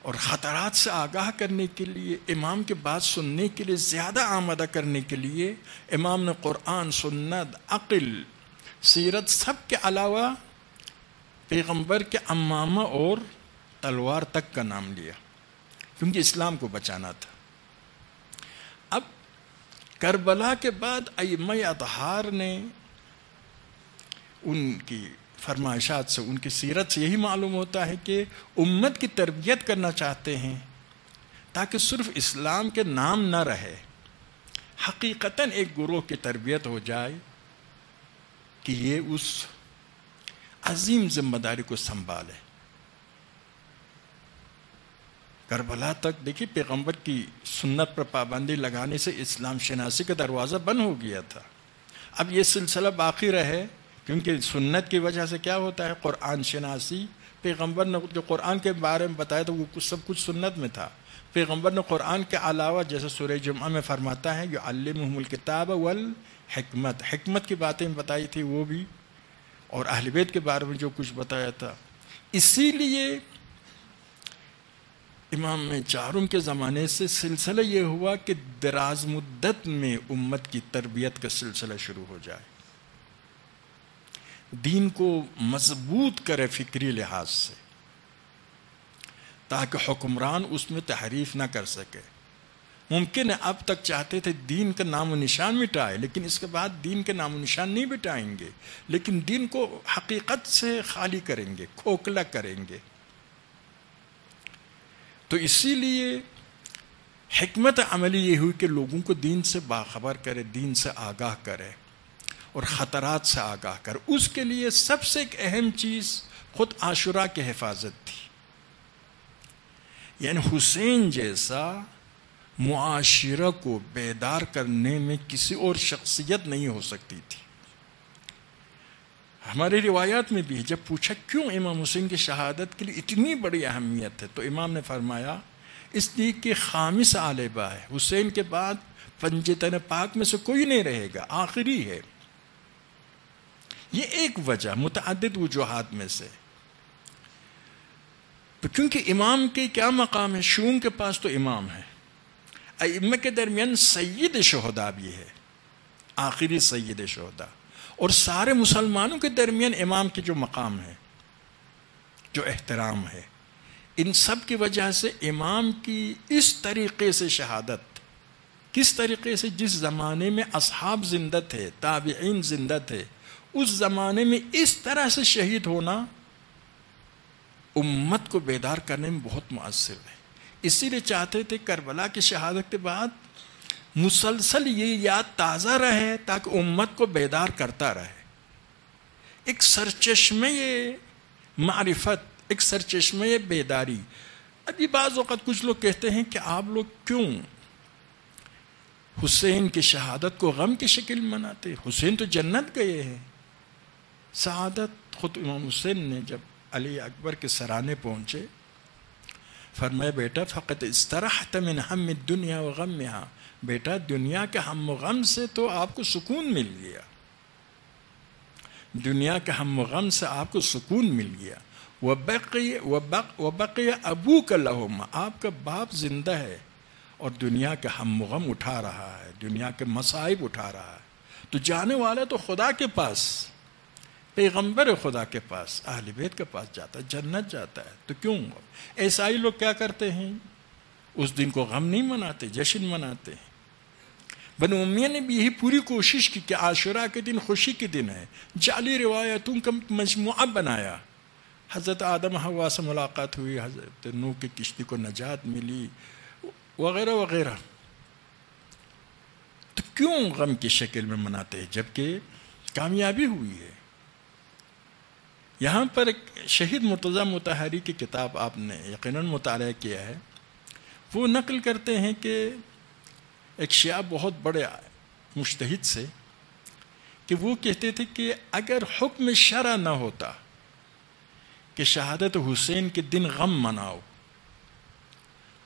اور خطرات سے آگاہ کرنے کے لیے، امام کی بات سننے کے لیے زیادہ آمادہ کرنے کے لیے امام نے قرآن، سنت، عقل، سیرت سب کے علاوہ پیغمبر کے عمامہ اور تلوار تک کا نام لیا، کیونکہ اسلام کو بچانا تھا۔ اب کربلا کے بعد ائمہ اطہار نے ان کی فرمائشات سے، ان کی سیرت سے یہی معلوم ہوتا ہے کہ امت کی تربیت کرنا چاہتے ہیں تاکہ صرف اسلام کے نام نہ رہے، حقیقتاً ایک گروہ کی تربیت ہو جائے کہ یہ اس عظیم ذمہ داری کو سنبھالے۔ کربلا تک دیکھیے پیغمبر کی سنت پر پابندی لگانے سے اسلام شناسی کا دروازہ بند ہو گیا تھا۔ اب یہ سلسلہ باقی رہے، کیونکہ سنت کی وجہ سے کیا ہوتا ہے، قرآن شناسی، پیغمبر نے جو قرآن کے بارے میں بتایا تھا وہ سب کچھ سنت میں تھا۔ پیغمبر نے قرآن کے علاوہ جیسے سورہ جمعہ میں فرماتا ہے یعلمہم الکتاب والحکمت، حکمت کی باتیں بتائی تھی وہ بھی، اور اہل بیت کے بارے میں جو کچھ بتایا تھا۔ اسی لیے امام چارم کے زمانے سے سلسلہ یہ ہوا کہ دراز مدت میں امت کی تربیت کا سلسلہ شروع ہو جائے، دین کو مضبوط کرے فکری لحاظ سے، تاکہ حکمران اس میں تحریف نہ کر سکے۔ ممکن ہے اب تک چاہتے تھے دین کا نام و نشان مٹائے، لیکن اس کے بعد دین کے نام و نشان نہیں مٹائیں گے، لیکن دین کو حقیقت سے خالی کریں گے، کھوکھلا کریں گے۔ تو اسی لیے حکمت عملی یہ ہوئی کہ لوگوں کو دین سے باخبر کرے، دین سے آگاہ کرے اور خطرات سے آگاہ کرے۔ اس کے لیے سب سے ایک اہم چیز خود عاشوراء کی حفاظت تھی، یعنی حسین جیسا معاشرہ کو بیدار کرنے میں کسی اور شخصیت نہیں ہو سکتی تھی۔ ہماری روایات میں بھی جب پوچھا کیوں امام حسین کی شہادت کے لیے اتنی بڑی اہمیت ہے، تو امام نے فرمایا اس لیے کہ خامس آلبہ ہے، حسین کے بعد پنجتن پاک میں سے کوئی نہیں رہے گا، آخری ہے۔ یہ ایک وجہ متعدد وجوہات میں سے، کیونکہ امام کے کیا مقام ہے، شیعوں کے پاس تو امام ہے، ائمہ کے درمیان سید شہداء بھی ہے، آخری سید شہداء، اور سارے مسلمانوں کے درمیان امام کی جو مقام ہے، جو احترام ہے، ان سب کی وجہ سے امام کی اس طریقے سے شہادت، کس طریقے سے، جس زمانے میں اصحاب زندہ تھے، تابعین زندہ تھے، اس زمانے میں اس طرح سے شہید ہونا امت کو بیدار کرنے میں بہت مؤثر ہے۔ اسی لیے چاہتے تھے کربلا کی شہادت کے بعد مسلسل یہ یاد تازہ رہے تاکہ امت کو بیدار کرتا رہے، ایک سرچشمہ معرفت، ایک سرچشمہ بیداری۔ ابھی بعض اوقات کچھ لوگ کہتے ہیں کہ آپ لوگ کیوں حسین کی شہادت کو غم کی شکل مناتے، حسین تو جنت گئے ہیں۔ سعادت خود امام حسین نے جب علی اکبر کے سرانے پہنچے فرمایا بیٹا فقط استرحت من ہم الدنیا و غمہا، بیٹا دنیا کے ہم و غم سے تو آپ کو سکون مل گیا، دنیا کے ہم و غم سے آپ کو سکون مل گیا۔ وبقی ابوک لہما، آپ کا باپ زندہ ہے اور دنیا کے ہم و غم اٹھا رہا ہے، دنیا کے مصائب اٹھا رہا ہے، تو جانے والا تو خدا کے پاس، پیغمبر خدا کے پاس، اہل بیت کے پاس جاتا ہے، جنت جاتا ہے، تو کیوں؟ عیسائی لوگ کیا کرتے ہیں، اس دن کو غم نہیں مناتے، جشن مناتے ہیں۔ بنو امیہ نے بھی یہی پوری کوشش کی کہ عاشورہ کے دن خوشی کے دن ہے، جعلی روایتوں کا مجموعہ بنایا. حضرت آدم حوا سے ملاقات ہوئی، حضرت نوح کی کشتی کو نجات ملی، وغیرہ وغیرہ. تو کیوں غم کی شکل میں مناتے ہیں جبکہ کامیابی ہوئی ہے؟ یہاں پر ایک شہید مرتضیٰ مطہری کی کتاب آپ نے یقیناً مطالعہ کیا ہے. وہ نقل کرتے ہیں کہ ایک شیعہ بہت بڑے مجتہد سے کہ وہ کہتے تھے کہ اگر حکم شرع نہ ہوتا کہ شہادت حسین کے دن غم مناؤ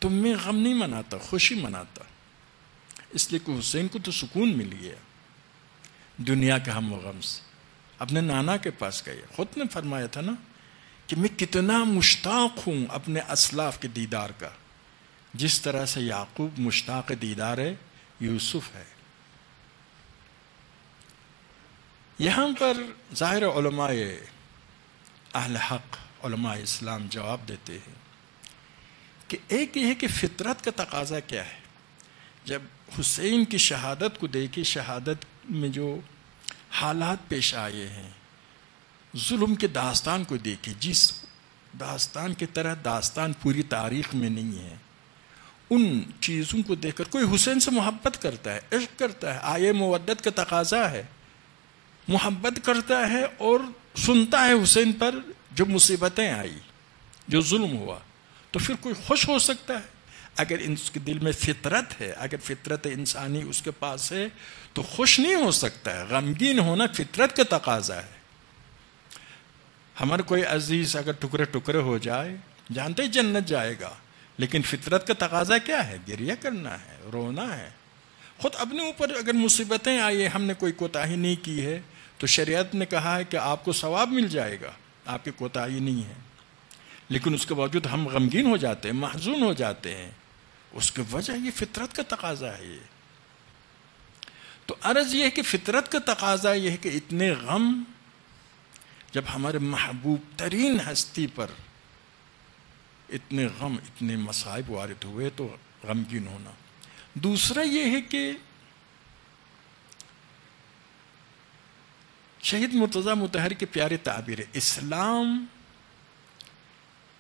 تو میں غم نہیں مناتا، خوشی مناتا، اس لیے کہ حسین کو تو سکون مل گیا دنیا کے ہم و غم سے. اپنے نانا کے پاس گئے، خود نے فرمایا تھا نا کہ میں کتنا مشتاق ہوں اپنے اسلاف کے دیدار کا، جس طرح سے یعقوب مشتاق دیدار یوسف ہے. یہاں پر ظاہر علماء اہل حق، علماء اسلام جواب دیتے ہیں کہ ایک یہ ہے کہ فطرت کا تقاضا کیا ہے. جب حسین کی شہادت کو دیکھے، شہادت میں جو حالات پیش آئے ہیں، ظلم کے داستان کو دیکھے، جس داستان کی طرح داستان پوری تاریخ میں نہیں ہے، ان چیزوں کو دیکھ کر کوئی حسین سے محبت کرتا ہے، عشق کرتا ہے، آئے مودت کا تقاضا ہے، محبت کرتا ہے اور سنتا ہے حسین پر جو مصیبتیں آئی، جو ظلم ہوا، تو پھر کوئی خوش ہو سکتا ہے؟ اگر اس کے دل میں فطرت ہے، اگر فطرت انسانی اس کے پاس ہے تو خوش نہیں ہو سکتا ہے. غمگین ہونا فطرت کا تقاضا ہے. ہمارا کوئی عزیز اگر ٹکڑے ٹکڑے ہو جائے، جانتے ہی جنت جائے گا، لیکن فطرت کا تقاضا کیا ہے؟ گریہ کرنا ہے، رونا ہے. خود اپنے اوپر اگر مصیبتیں آئی، ہم نے کوئی کوتاہی نہیں کی ہے تو شریعت نے کہا ہے کہ آپ کو ثواب مل جائے گا، آپ کی کوتاہی نہیں ہے، لیکن اس کے باوجود ہم غمگین ہو جاتے ہیں، محزون ہو جاتے ہیں. اس کی وجہ یہ فطرت کا تقاضا ہے. یہ تو عرض یہ ہے کہ فطرت کا تقاضا یہ ہے کہ اتنے غم جب ہمارے محبوب ترین ہستی پر اتنے غم، اتنے مصائب وارد ہوئے تو غمگین ہونا. دوسرا یہ ہے کہ شہید مرتضیٰ مطہری کے پیارے تعبیر ہے، اسلام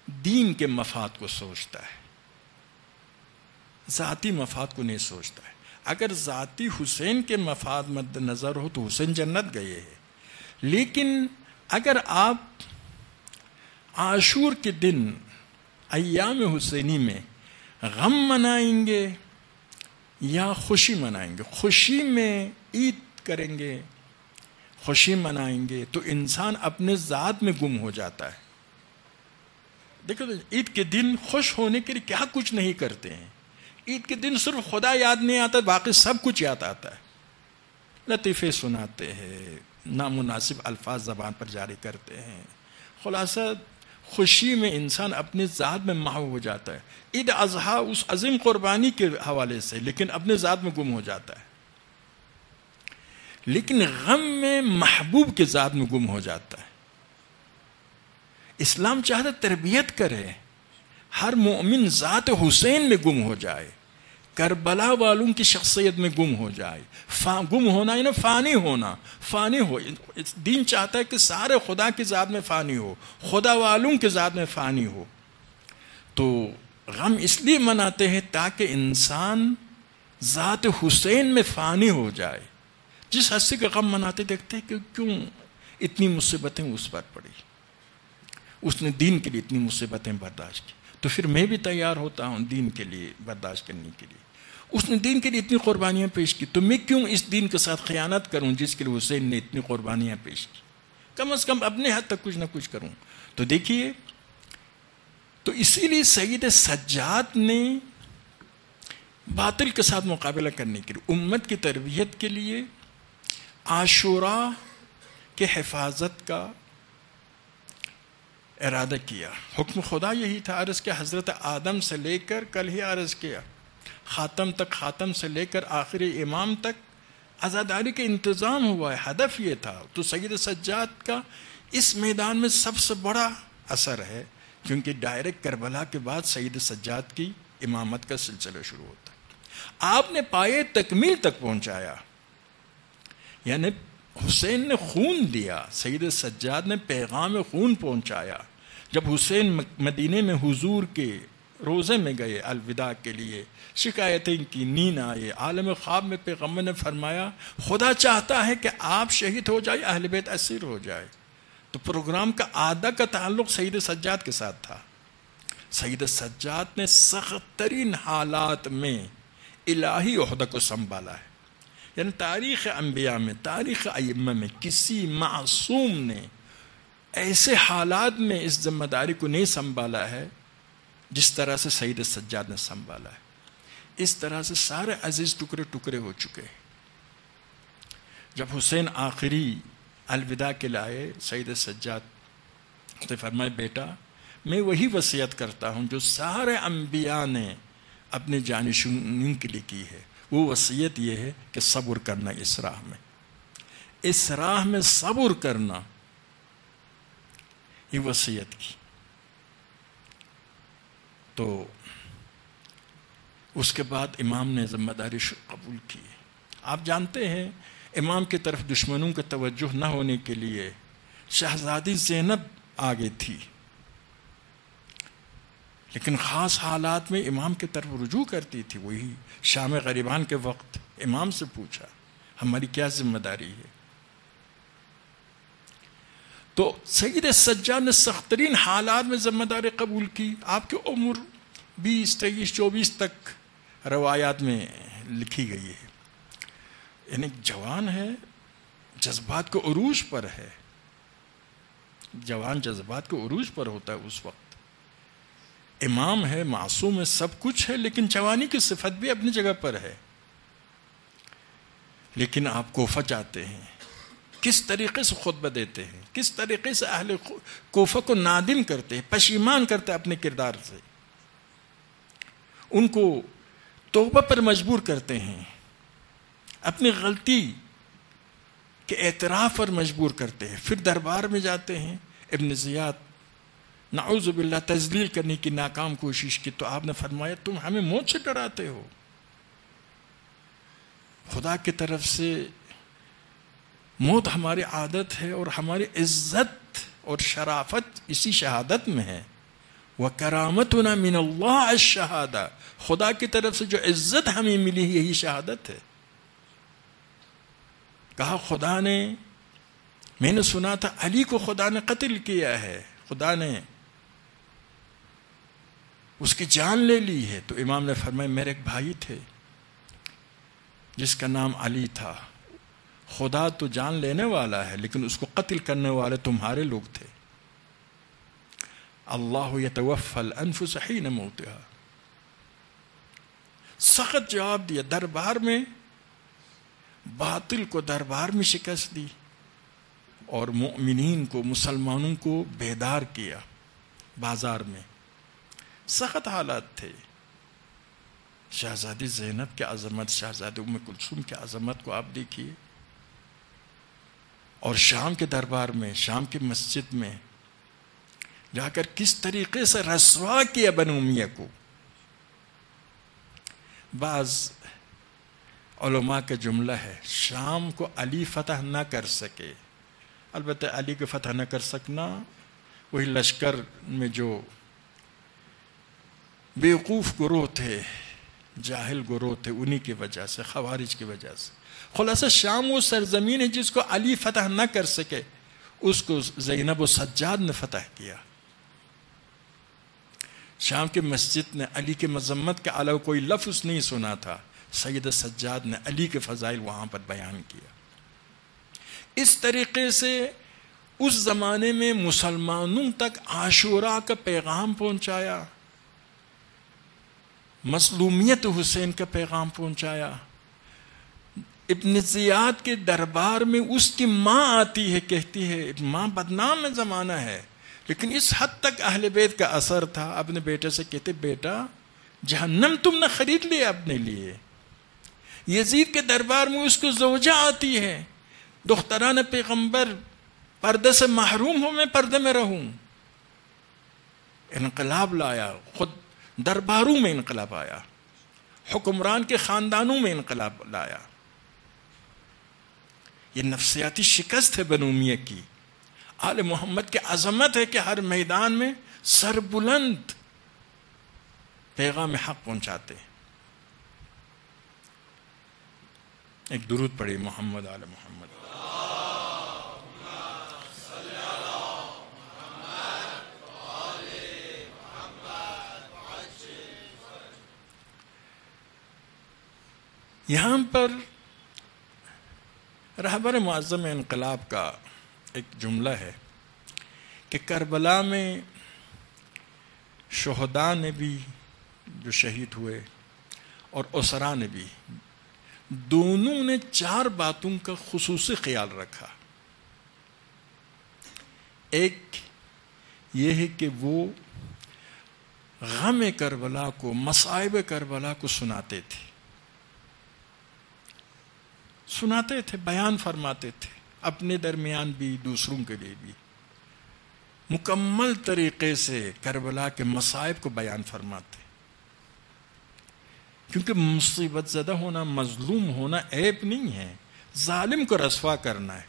دین کے مفاد کو سوچتا ہے، ذاتی مفاد کو نہیں سوچتا ہے. اگر ذاتی حسین کے مفاد مد نظر ہو تو حسین جنت گئے ہیں، لیکن اگر آپ عاشور کے دن ایام حسینی میں غم منائیں گے یا خوشی منائیں گے، خوشی میں عید کریں گے، خوشی منائیں گے تو انسان اپنے ذات میں گم ہو جاتا ہے. دیکھو عید کے دن خوش ہونے کے لیے کیا کچھ نہیں کرتے ہیں. عید کے دن صرف خدا یاد نہیں آتا، باقی سب کچھ یاد آتا ہے. لطیفے سناتے ہیں، نامناسب الفاظ زبان پر جاری کرتے ہیں. خلاصہ خوشی میں انسان اپنے ذات میں محو ہو جاتا ہے. عید اضحیٰ اس عظیم قربانی کے حوالے سے، لیکن اپنے ذات میں گم ہو جاتا ہے. لیکن غم میں محبوب کے ذات میں گم ہو جاتا ہے. اسلام چاہتا تربیت کرے، ہر مومن ذات حسین میں گم ہو جائے، کربلا والوں کی شخصیت میں گم ہو جائے. گم ہونا یعنی فانی ہونا، فانی ہو. دین چاہتا ہے کہ سارے خدا کی ذات میں فانی ہو، خدا والوں کی ذات میں فانی ہو. تو غم اس لیے مناتے ہیں تاکہ انسان ذات حسین میں فانی ہو جائے. جس ہستی کا غم مناتے دیکھتے ہیں کہ کیوں اتنی مصیبتیں اس پر پڑی، اس نے دین کے لیے اتنی مصیبتیں برداشت کی، تو پھر میں بھی تیار ہوتا ہوں دین کے لیے برداشت کرنے کے لیے. اس نے دین کے لیے اتنی قربانیاں پیش کی، تو میں کیوں اس دین کے ساتھ خیانت کروں جس کے لیے حسین نے اتنی قربانیاں پیش کی. کم از کم اپنے حد تک کچھ نہ کچھ کروں. تو دیکھیے، تو اسی لیے سید سجاد نے باطل کے ساتھ مقابلہ کرنے کے لیے، امت کی تربیت کے لیے عاشوراء کے حفاظت کا ارادہ کیا. حکم خدا یہی تھا. عرض کیا حضرت آدم سے لے کر، کل ہی عرض کیا، خاتم تک، خاتم سے لے کر آخری امام تک عزاداری کا انتظام ہوا ہے. ہدف یہ تھا. تو سید سجاد کا اس میدان میں سب سے بڑا اثر ہے، کیونکہ ڈائریکٹ کربلا کے بعد سید سجاد کی امامت کا سلسلہ شروع ہوتا ہے. آپ نے پائے تکمیل تک پہنچایا، یعنی حسین نے خون دیا، سید سجاد نے پیغام خون پہنچایا۔ جب حسین مدینے میں حضور کے روزے میں گئے الوداع کے لیے، شکایتیں کی، نیند آئے، عالم خواب میں پیغمبر نے فرمایا خدا چاہتا ہے کہ آپ شہید ہو جائے، اہل بیت اسیر ہو جائے۔ تو پروگرام کا آدھا کا تعلق سید سجاد کے ساتھ تھا۔ سید سجاد نے سخت ترین حالات میں الہی عہدہ کو سنبھالا ہے، یعنی تاریخ انبیاء میں، تاریخ ائمہ میں کسی معصوم نے ایسے حالات میں اس ذمہ داری کو نہیں سنبھالا ہے جس طرح سے سید سجاد نے سنبھالا ہے۔ اس طرح سے سارے عزیز ٹکڑے ٹکڑے ہو چکے۔ جب حسین آخری الوداع کے لائے، سید سجاد نے فرمایا بیٹا میں وہی وصیت کرتا ہوں جو سارے انبیاء نے اپنے جانشینوں کے لیے کی ہے۔ وہ وصیت یہ ہے کہ صبر کرنا اس راہ میں صبر کرنا، یہ وصیت کی۔ تو اس کے بعد امام نے ذمہ داری قبول کی۔ آپ جانتے ہیں امام کی طرف دشمنوں کا توجہ نہ ہونے کے لیے شہزادی زینب آگے تھی، لیکن خاص حالات میں امام کی طرف رجوع کرتی تھی۔ وہی شام غریبان کے وقت امام سے پوچھا ہماری کیا ذمہ داری ہے؟ تو سید سجاد نے سخت ترین حالات میں ذمہ داری قبول کی۔ آپ کی عمر 20، 23، 24 تک روایات میں لکھی گئی ہے، یعنی جوان ہے، جذبات کو عروج پر ہے، جوان جذبات کو عروج پر ہوتا ہے اس وقت۔ امام ہے، معصوم ہے، سب کچھ ہے، لیکن جوانی کی صفت بھی اپنی جگہ پر ہے۔ لیکن آپ کوفہ جاتے ہیں، کس طریقے سے خطبہ دیتے ہیں، کس طریقے سے اہل کوفہ کو نادم کرتے ہیں، پشیمان کرتے ہیں اپنے کردار سے، ان کو توبہ پر مجبور کرتے ہیں، اپنی غلطی کے اعتراف پر مجبور کرتے ہیں۔ پھر دربار میں جاتے ہیں، ابن زیاد نعوذ باللہ تذلیل کرنے کی ناکام کوشش کی، تو آپ نے فرمایا تم ہمیں موت سے ڈراتے ہو، خدا کی طرف سے موت ہماری عادت ہے، اور ہماری عزت اور شرافت اسی شہادت میں ہے۔ وَكَرَامَتُنَا مِنَ اللَّهِ الشَّهَادَةِ، خدا کی طرف سے جو عزت ہمیں ملی ہے یہی شہادت ہے۔ کہا خدا نے، میں نے سنا تھا علی کو خدا نے قتل کیا ہے، خدا نے اس کی جان لے لی ہے۔ تو امام نے فرمایا میرے ایک بھائی تھے جس کا نام علی تھا، خدا تو جان لینے والا ہے لیکن اس کو قتل کرنے والے تمہارے لوگ تھے۔ اللہ یتوفی الانفس حین موتہا، سخت جواب دیا، دربار میں باطل کو دربار میں شکست دی اور مؤمنین کو، مسلمانوں کو بیدار کیا۔ بازار میں سخت حالات تھے۔ شہزادی زینب کی عظمت، شہزادی ام کلثوم کی عظمت کو آپ دیکھیے، اور شام کے دربار میں، شام کی مسجد میں جا کر کس طریقے سے رسوا کیا بنو امیہ کو۔ بعض علماء کا جملہ ہے شام کو علی فتح نہ کر سکے، البتہ علی کو فتح نہ کر سکنا وہی لشکر میں جو بیوقوف گروہ تھے، جاہل گروہ تھے، انہی کی وجہ سے، خوارج کی وجہ سے۔ خلاصہ شام وہ سرزمین ہے جس کو علی فتح نہ کر سکے، اس کو زینب و سجاد نے فتح کیا۔ شام کی مسجد نے علی کے مذمت کے علاوہ کوئی لفظ نہیں سنا تھا، سید سجاد نے علی کے فضائل وہاں پر بیان کیا۔ اس طریقے سے اس زمانے میں مسلمانوں تک عاشوراء کا پیغام پہنچایا، مظلومیت حسین کا پیغام پہنچایا۔ ابن زیاد کے دربار میں اس کی ماں آتی ہے، کہتی ہے ماں بدنام زمانہ ہے، لیکن اس حد تک اہل بیت کا اثر تھا، اپنے بیٹے سے کہتے بیٹا جہنم تم نے خرید لیا اپنے لیے۔ یزید کے دربار میں اس کو زوجہ آتی ہے، دختران پیغمبر پردے سے محروم ہو، میں پردے میں رہوں۔ انقلاب لایا، خود درباروں میں انقلاب آیا۔ حکمران کے خاندانوں میں انقلاب لایا. یہ نفسیاتی شکست ہے بنو امیہ کی. آل محمد کی عظمت ہے کہ ہر میدان میں سربلند پیغام حق پہنچاتے ہیں. ایک درود پڑھی محمد آل محمد. یہاں پر رہبر معظم انقلاب کا ایک جملہ ہے کہ کربلا میں شہداء نے بھی جو شہید ہوئے اور اسرا نے بھی، دونوں نے 4 باتوں کا خصوصی خیال رکھا. ایک یہ ہے کہ وہ غم کربلا کو، مصائب کربلا کو سناتے تھے، بیان فرماتے تھے، اپنے درمیان بھی دوسروں کے لیے بھی مکمل طریقے سے کربلا کے مصائب کو بیان فرماتے. کیونکہ مصیبت زدہ ہونا، مظلوم ہونا عیب نہیں ہے، ظالم کو رسوا کرنا ہے.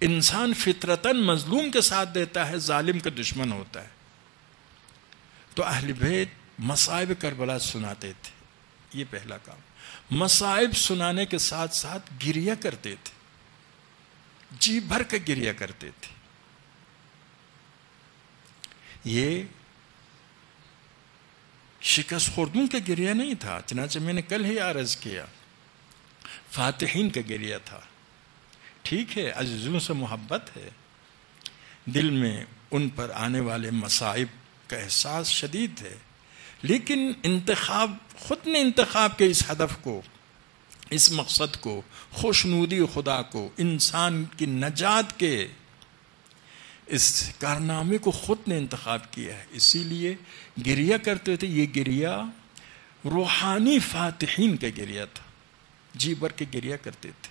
انسان فطرتاً مظلوم کے ساتھ دیتا ہے، ظالم کا دشمن ہوتا ہے. تو اہل بیت مصائب کربلا سناتے تھے، یہ پہلا کام. مصائب سنانے کے ساتھ ساتھ گریہ کرتے تھے، جی بھر کے گریہ کرتے تھے. یہ شکست خوردوں کا گریہ نہیں تھا، چنانچہ میں نے کل ہی عرض کیا، فاتحین کا گریہ تھا. ٹھیک ہے، عزیزوں سے محبت ہے، دل میں ان پر آنے والے مصائب کا احساس شدید ہے، لیکن خود نے انتخاب کے اس ہدف کو، اس مقصد کو، خوشنودی خدا کو، انسان کی نجات کے اس کارنامے کو خود نے انتخاب کیا ہے. اسی لیے گریہ کرتے تھے. یہ گریہ روحانی فاتحین کا گریہ تھا، جی بھر کے گریہ کرتے تھے.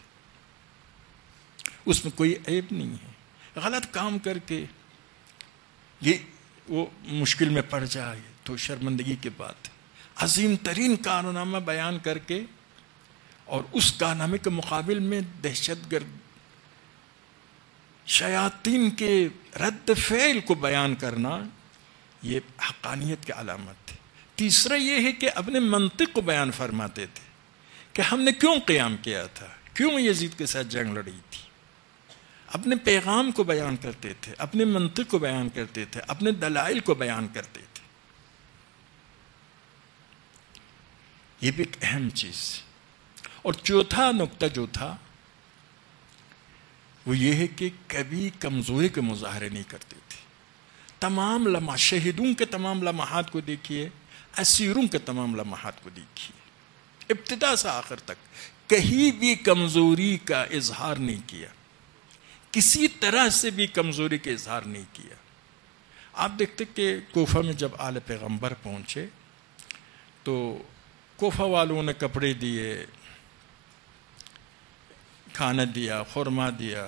اس میں کوئی عیب نہیں ہے. غلط کام کر کے وہ مشکل میں پڑ جائے تو شرمندگی کی بات ہے. عظیم ترین کارنامہ بیان کر کے اور اس کارنامے کے مقابل میں دہشت گرد شیاطین کے رد فعل کو بیان کرنا، یہ حقانیت کی علامت ہے. تیسرا یہ ہے کہ اپنے منطق کو بیان فرماتے تھے کہ ہم نے کیوں قیام کیا تھا، کیوں یزید کے ساتھ جنگ لڑی تھی. اپنے پیغام کو بیان کرتے تھے، اپنے منطق کو بیان کرتے تھے، اپنے دلائل کو بیان کرتے تھے. یہ بھی ایک اہم چیز. اور چوتھا نقطہ جو تھا وہ یہ ہے کہ کبھی کمزوری کے مظاہرے نہیں کرتے تھے. تمام لمحات، شہیدوں کے تمام لمحات کو دیکھیے، اسیروں کے تمام لمحات کو دیکھیے، ابتدا سے آخر تک کہیں بھی کمزوری کا اظہار نہیں کیا، کسی طرح سے بھی کمزوری کا اظہار نہیں کیا. آپ دیکھتے کہ کوفہ میں جب آل پیغمبر پہنچے تو کوفہ والوں نے کپڑے دیے، کھانا دیا، خورما دیا.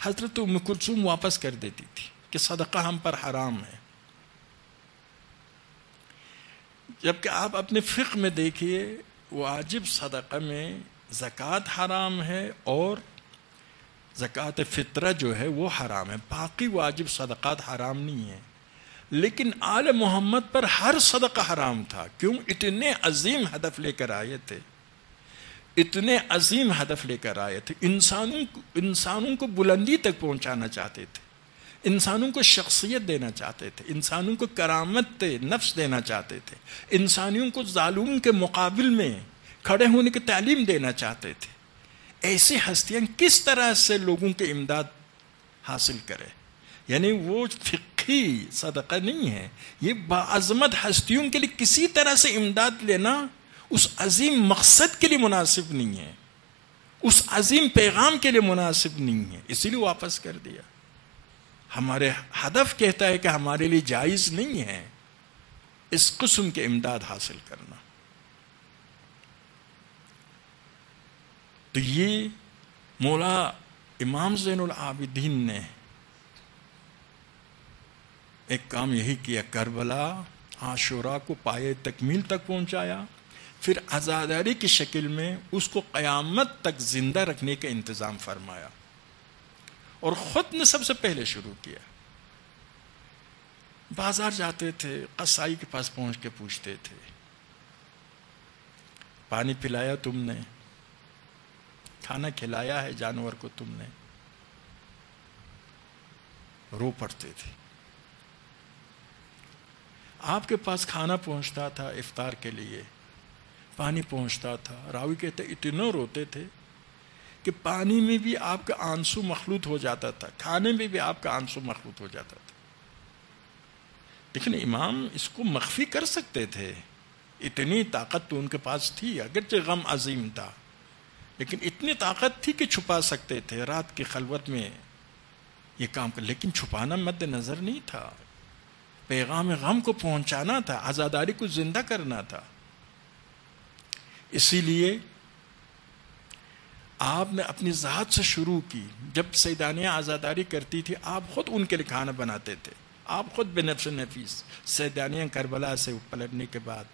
حضرت ام کلثوم واپس کر دیتی تھی کہ صدقہ ہم پر حرام ہے. جبکہ آپ اپنے فقہ میں دیکھیے، واجب صدقہ میں زکوٰۃ حرام ہے اور زکوٰۃ فطرہ جو ہے وہ حرام ہے. باقی واجب صدقات حرام نہیں ہیں. لیکن آل محمد پر ہر صدقہ حرام تھا. کیوں؟ اتنے عظیم ہدف لے کر آئے تھے، اتنے عظیم ہدف لے کر آئے تھے. انسانوں کو بلندی تک پہنچانا چاہتے تھے، انسانوں کو شخصیت دینا چاہتے تھے، انسانوں کو کرامت نفس دینا چاہتے تھے، انسانوں کو ظالم کے مقابل میں کھڑے ہونے کی تعلیم دینا چاہتے تھے. ایسی ہستیاں کس طرح سے لوگوں کی امداد حاصل کرے؟ یعنی وہ فقہی صدقہ نہیں ہے، یہ باعظمت ہستیوں کے لیے کسی طرح سے امداد لینا اس عظیم مقصد کے لیے مناسب نہیں ہے، اس عظیم پیغام کے لیے مناسب نہیں ہے. اسی لیے واپس کر دیا. ہمارے ہدف کہتا ہے کہ ہمارے لیے جائز نہیں ہے اس قسم کے امداد حاصل کرنا. تو یہ مولا امام زین العابدین نے ایک کام یہی کیا، کربلا عاشورہ کو پائے تکمیل تک پہنچایا. پھر عزاداری کی شکل میں اس کو قیامت تک زندہ رکھنے کا انتظام فرمایا، اور خود نے سب سے پہلے شروع کیا۔ بازار جاتے تھے، قصائی کے پاس پہنچ کے پوچھتے تھے، پانی پلایا تم نے؟ کھانا کھلایا ہے جانور کو تم نے؟ رو پڑتے تھے۔ آپ کے پاس کھانا پہنچتا تھا افطار کے لیے، پانی پہنچتا تھا، راوی کہتے اتنا روتے تھے کہ پانی میں بھی آپ کا آنسو مخلوط ہو جاتا تھا، کھانے میں بھی آپ کا آنسو مخلوط ہو جاتا تھا۔ لیکن امام اس کو مخفی کر سکتے تھے، اتنی طاقت تو ان کے پاس تھی، اگرچہ غم عظیم تھا لیکن اتنی طاقت تھی کہ چھپا سکتے تھے، رات کی خلوت میں یہ کام کر، لیکن چھپانا مد نظر نہیں تھا، پیغام غم کو پہنچانا تھا، عزاداری کو زندہ کرنا تھا۔ اسی لیے آپ نے اپنی ذات سے شروع کی۔ جب سیدانیہ عزاداری کرتی تھی آپ خود ان کے لیے کھانا بناتے تھے، آپ خود بنفس نفیس سیدانیہ کربلا سے پلٹنے کے بعد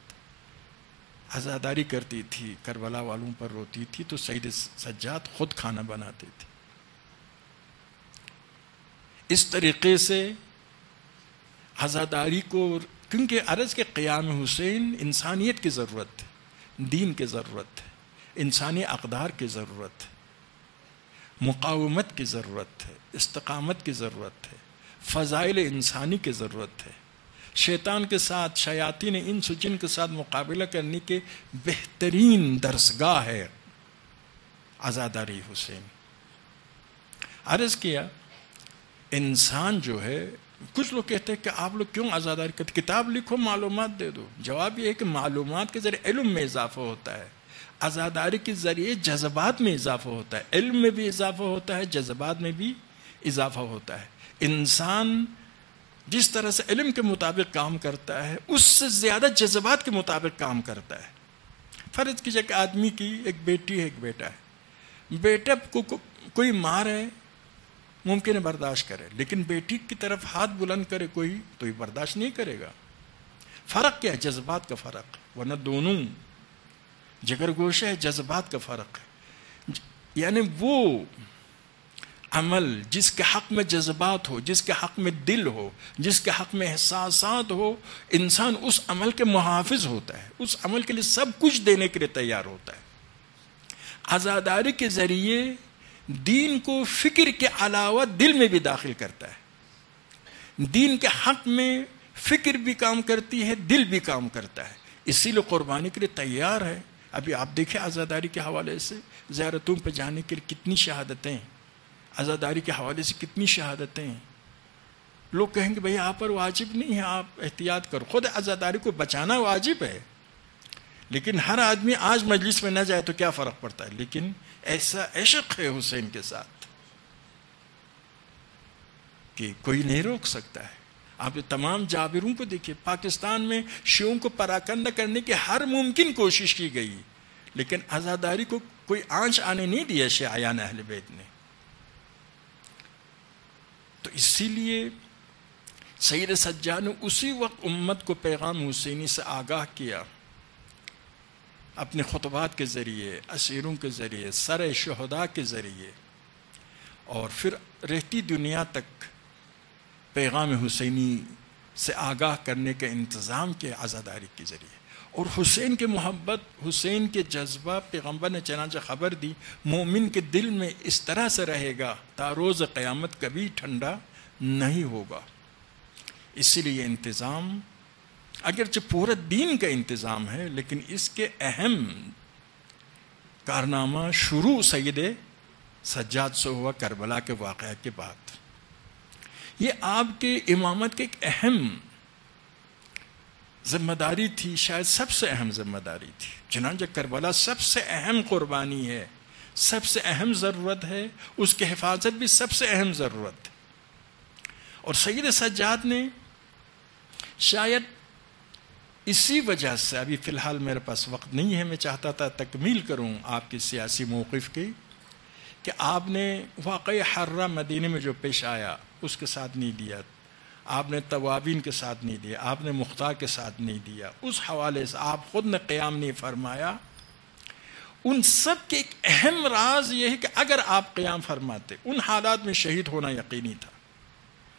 عزاداری کرتی تھی، کربلا والوں پر روتی تھی تو سید سجاد خود کھانا بناتے تھے۔ اس طریقے سے عزاداری کو، کیونکہ عرض کے قیام حسین انسانیت کی ضرورت ہے، دین کی ضرورت ہے، انسانی اقدار کی ضرورت ہے، مقاومت کی ضرورت ہے، استقامت کی ضرورت ہے، فضائل انسانی کی ضرورت ہے، شیطان کے ساتھ، شیاطین انس و جن کے ساتھ مقابلہ کرنے کے بہترین درسگاہ ہے عزاداری حسین۔ عرض کیا انسان جو ہے، کچھ لوگ کہتے ہیں کہ آپ لوگ کیوں عزاداری کرتے، کتاب لکھو معلومات دے دو۔ جواب یہ ہے کہ معلومات کے ذریعے علم میں اضافہ ہوتا ہے، عزاداری کے ذریعے جذبات میں اضافہ ہوتا ہے، علم میں بھی اضافہ ہوتا ہے، جذبات میں بھی اضافہ ہوتا ہے۔ انسان جس طرح سے علم کے مطابق کام کرتا ہے اس سے زیادہ جذبات کے مطابق کام کرتا ہے۔ فرض کیجئے کہ آدمی کی ایک بیٹی ہے، ایک بیٹا ہے، بیٹا کو کوئی مارے ممکن ہے برداشت کرے، لیکن بیٹی کی طرف ہاتھ بلند کرے کوئی تو یہ برداشت نہیں کرے گا۔ فرق کیا ہے؟ جذبات کا فرق، ورنہ دونوں جگر گوشہ ہے، جذبات کا فرق ہے۔ یعنی وہ عمل جس کے حق میں جذبات ہو، جس کے حق میں دل ہو، جس کے حق میں احساسات ہو، انسان اس عمل کے محافظ ہوتا ہے، اس عمل کے لیے سب کچھ دینے کے لیے تیار ہوتا ہے۔ عزاداری کے ذریعے دین کو فکر کے علاوہ دل میں بھی داخل کرتا ہے، دین کے حق میں فکر بھی کام کرتی ہے، دل بھی کام کرتا ہے، اسی لیے قربانی کے لیے تیار ہے۔ ابھی آپ دیکھیں عزاداری کے حوالے سے زیارتوں پہ جانے کے لیے کتنی شہادتیں، عزاداری کے حوالے سے کتنی شہادتیں ہیں۔ لوگ کہیں گے بھئی آپ پر واجب نہیں ہے، آپ احتیاط کرو، خود عزاداری کو بچانا واجب ہے، لیکن ہر آدمی آج مجلس میں نہ جائے تو کیا فرق پڑتا ہے، لیکن ایسا عشق ہے حسین کے ساتھ کہ کوئی نہیں روک سکتا ہے۔ آپ تمام جابروں کو دیکھیے، پاکستان میں شیعوں کو پراکندہ کرنے کی ہر ممکن کوشش کی گئی، لیکن عزاداری کو کوئی آنچ آنے نہیں دیا شیعیان اہل بیت نے۔ تو اسی لیے سید سجاد نے اسی وقت امت کو پیغام حسینی سے آگاہ کیا، اپنے خطبات کے ذریعے، اسیروں کے ذریعے، سر شہداء کے ذریعے، اور پھر رہتی دنیا تک پیغام حسینی سے آگاہ کرنے کا انتظام کیا عزاداری کے ذریعے۔ اور حسین کے محبت، حسین کے جذبہ پیغمبر نے چنانچہ خبر دی، مومن کے دل میں اس طرح سے رہے گا تا روز قیامت کبھی ٹھنڈا نہیں ہوگا۔ اسی لیے انتظام اگرچہ پورا دین کا انتظام ہے، لیکن اس کے اہم کارنامہ شروع سید سجاد سے ہوا کربلا کے واقعہ کے بعد۔ یہ آپ کے امامت کی ایک اہم ذمہ داری تھی، شاید سب سے اہم ذمہ داری تھی۔ چنانچہ کربلا سب سے اہم قربانی ہے، سب سے اہم ضرورت ہے، اس کی حفاظت بھی سب سے اہم ضرورت ہے۔ اور سید سجاد نے شاید اسی وجہ سے، ابھی فی الحال میرے پاس وقت نہیں ہے، میں چاہتا تھا تکمیل کروں آپ کے سیاسی موقف کی، کہ آپ نے واقعی حرہ مدینہ میں جو پیش آیا اس کے ساتھ نہیں دیا، آپ نے توابین کے ساتھ نہیں دیا، آپ نے مختار کے ساتھ نہیں دیا، اس حوالے سے آپ خود نے قیام نہیں فرمایا. ان سب کے ایک اہم راز یہ ہے کہ اگر آپ قیام فرماتے ان حالات میں شہید ہونا یقینی تھا.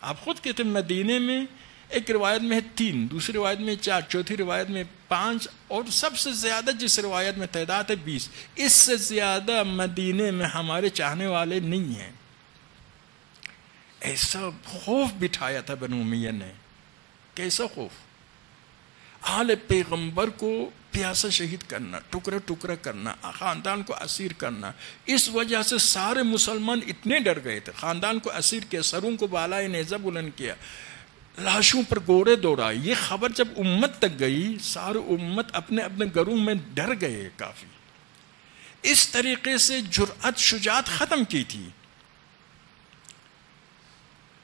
آپ خود کہتے مدینے میں ایک روایت میں ہے 3، دوسری روایت میں 4، چوتھی روایت میں 5، اور سب سے زیادہ جس روایت میں تعداد ہے 20. اس سے زیادہ مدینے میں ہمارے چاہنے والے نہیں ہیں. ایسا خوف بٹھایا تھا بنو امیہ نے، کیسا خوف! آل پیغمبر کو پیاسا شہید کرنا، ٹکڑا ٹکڑا کرنا، خاندان کو اسیر کرنا. اس وجہ سے سارے مسلمان اتنے ڈر گئے تھے. خاندان کو اسیر کیا، سروں کو بالائے نیزہ بلند کیا، لاشوں پر گھوڑے دوڑائے. یہ خبر جب امت تک گئی، سارے امت اپنے اپنے گھروں میں ڈر گئے کافی. اس طریقے سے جرأت شجاعت ختم کی تھی.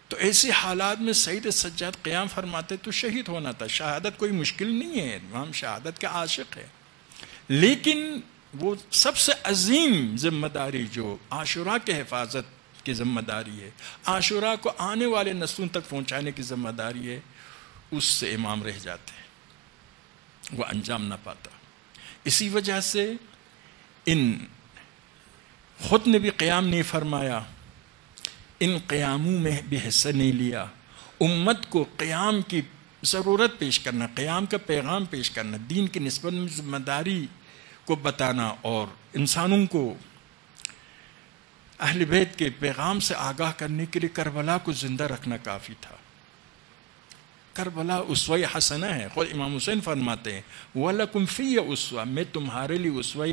تو ایسے حالات میں سید سجاد قیام فرماتے تو شہید ہونا تھا. شہادت کوئی مشکل نہیں ہے، ہم شہادت کے عاشق ہیں، لیکن وہ سب سے عظیم ذمہ داری جو عاشوراء کے حفاظت کی ذمہ داری ہے، عاشوراء کو آنے والے نسلوں تک پہنچانے کی ذمہ داری ہے، اس سے امام رہ جاتے ہیں، وہ انجام نہ پاتا. اسی وجہ سے ان خود نے بھی قیام نہیں فرمایا، ان قیاموں میں بھی حصہ نہیں لیا. امت کو قیام کی ضرورت پیش کرنا، قیام کا پیغام پیش کرنا، دین کی نسبت میں ذمہ داری کو بتانا، اور انسانوں کو اہل بیت کے پیغام سے آگاہ کرنے کے لیے کربلا کو زندہ رکھنا کافی تھا. کربلا اسوہ حسنہ ہے. خود امام حسین فرماتے ہیں وَلَكُمْ فِيَّ أُسْوَةٌ، میں تمہارے لیے اسوہ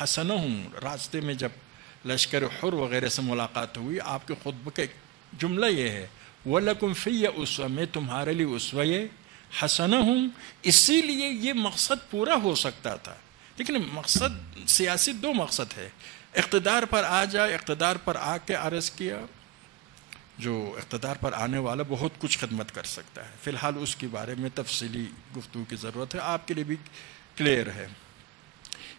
حسنہ ہوں. راستے میں جب لشکر حر وغیرہ سے ملاقات ہوئی، آپ کے خطبہ کا ایک جملہ یہ ہے وَلَكُمْ فِيَّ أُسْوَةٌ، میں تمہارے لیے اسوہ حسنہ ہوں. اسی لیے یہ مقصد پورا ہو سکتا تھا. لیکن مقصد سیاسی 2 مقصد ہے، اقتدار پر آ جائے، اقتدار پر آ کے عرض کیا. جو اقتدار پر آنے والا بہت کچھ خدمت کر سکتا ہے، فی الحال اس کے بارے میں تفصیلی گفتگو کی ضرورت ہے، آپ کے لیے بھی کلیئر ہے.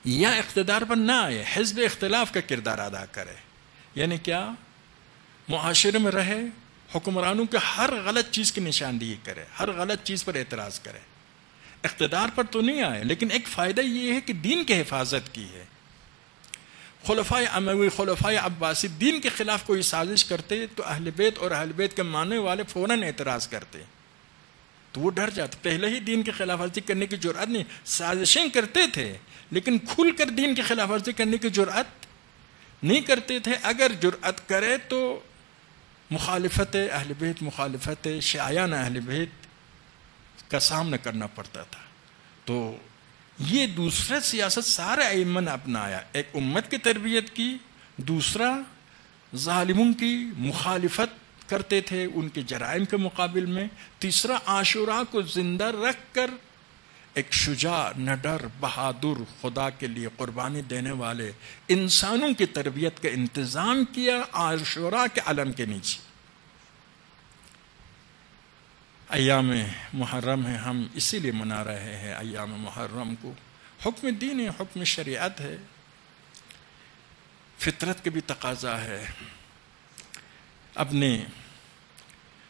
یا اقتدار پر نہ آئے، حزب اختلاف کا کردار ادا کرے. یعنی کیا؟ معاشرے میں رہے، حکمرانوں کے ہر غلط چیز کی نشاندہی کرے، ہر غلط چیز پر اعتراض کرے. اقتدار پر تو نہیں آئے، لیکن ایک فائدہ یہ ہے کہ دین کی حفاظت کی ہے. خلفائے اموی، خلفائے عباسی دین کے خلاف کوئی سازش کرتے تو اہل بیت اور اہل بیت کے ماننے والے فوراً اعتراض کرتے، تو وہ ڈر جاتے. پہلے ہی دین کی خلاف ورزی کرنے کی جرأت نہیں، سازشیں کرتے تھے لیکن کھل کر دین کی خلاف ورزی کرنے کی جرأت نہیں کرتے تھے. اگر جرأت کرے تو مخالفت اہل بیت، مخالفت شیعیان اہل بیت کا سامنا کرنا پڑتا تھا. تو یہ دوسرا سیاست سارے ائمہ نے اپنایا، ایک امت کی تربیت کی، دوسرا ظالموں کی مخالفت کرتے تھے ان کے جرائم کے مقابل میں، تیسرا عاشوراء کو زندہ رکھ کر ایک شجاع، نڈر، بہادر، خدا کے لیے قربانی دینے والے انسانوں کی تربیت کا انتظام کیا عاشوراء کے علم کے نیچے. ایام محرم ہے، ہم اسی لیے منا رہے ہیں ایام محرم کو. حکم دین ہے، حکم شریعت ہے، فطرت کے بھی تقاضا ہے. اپنے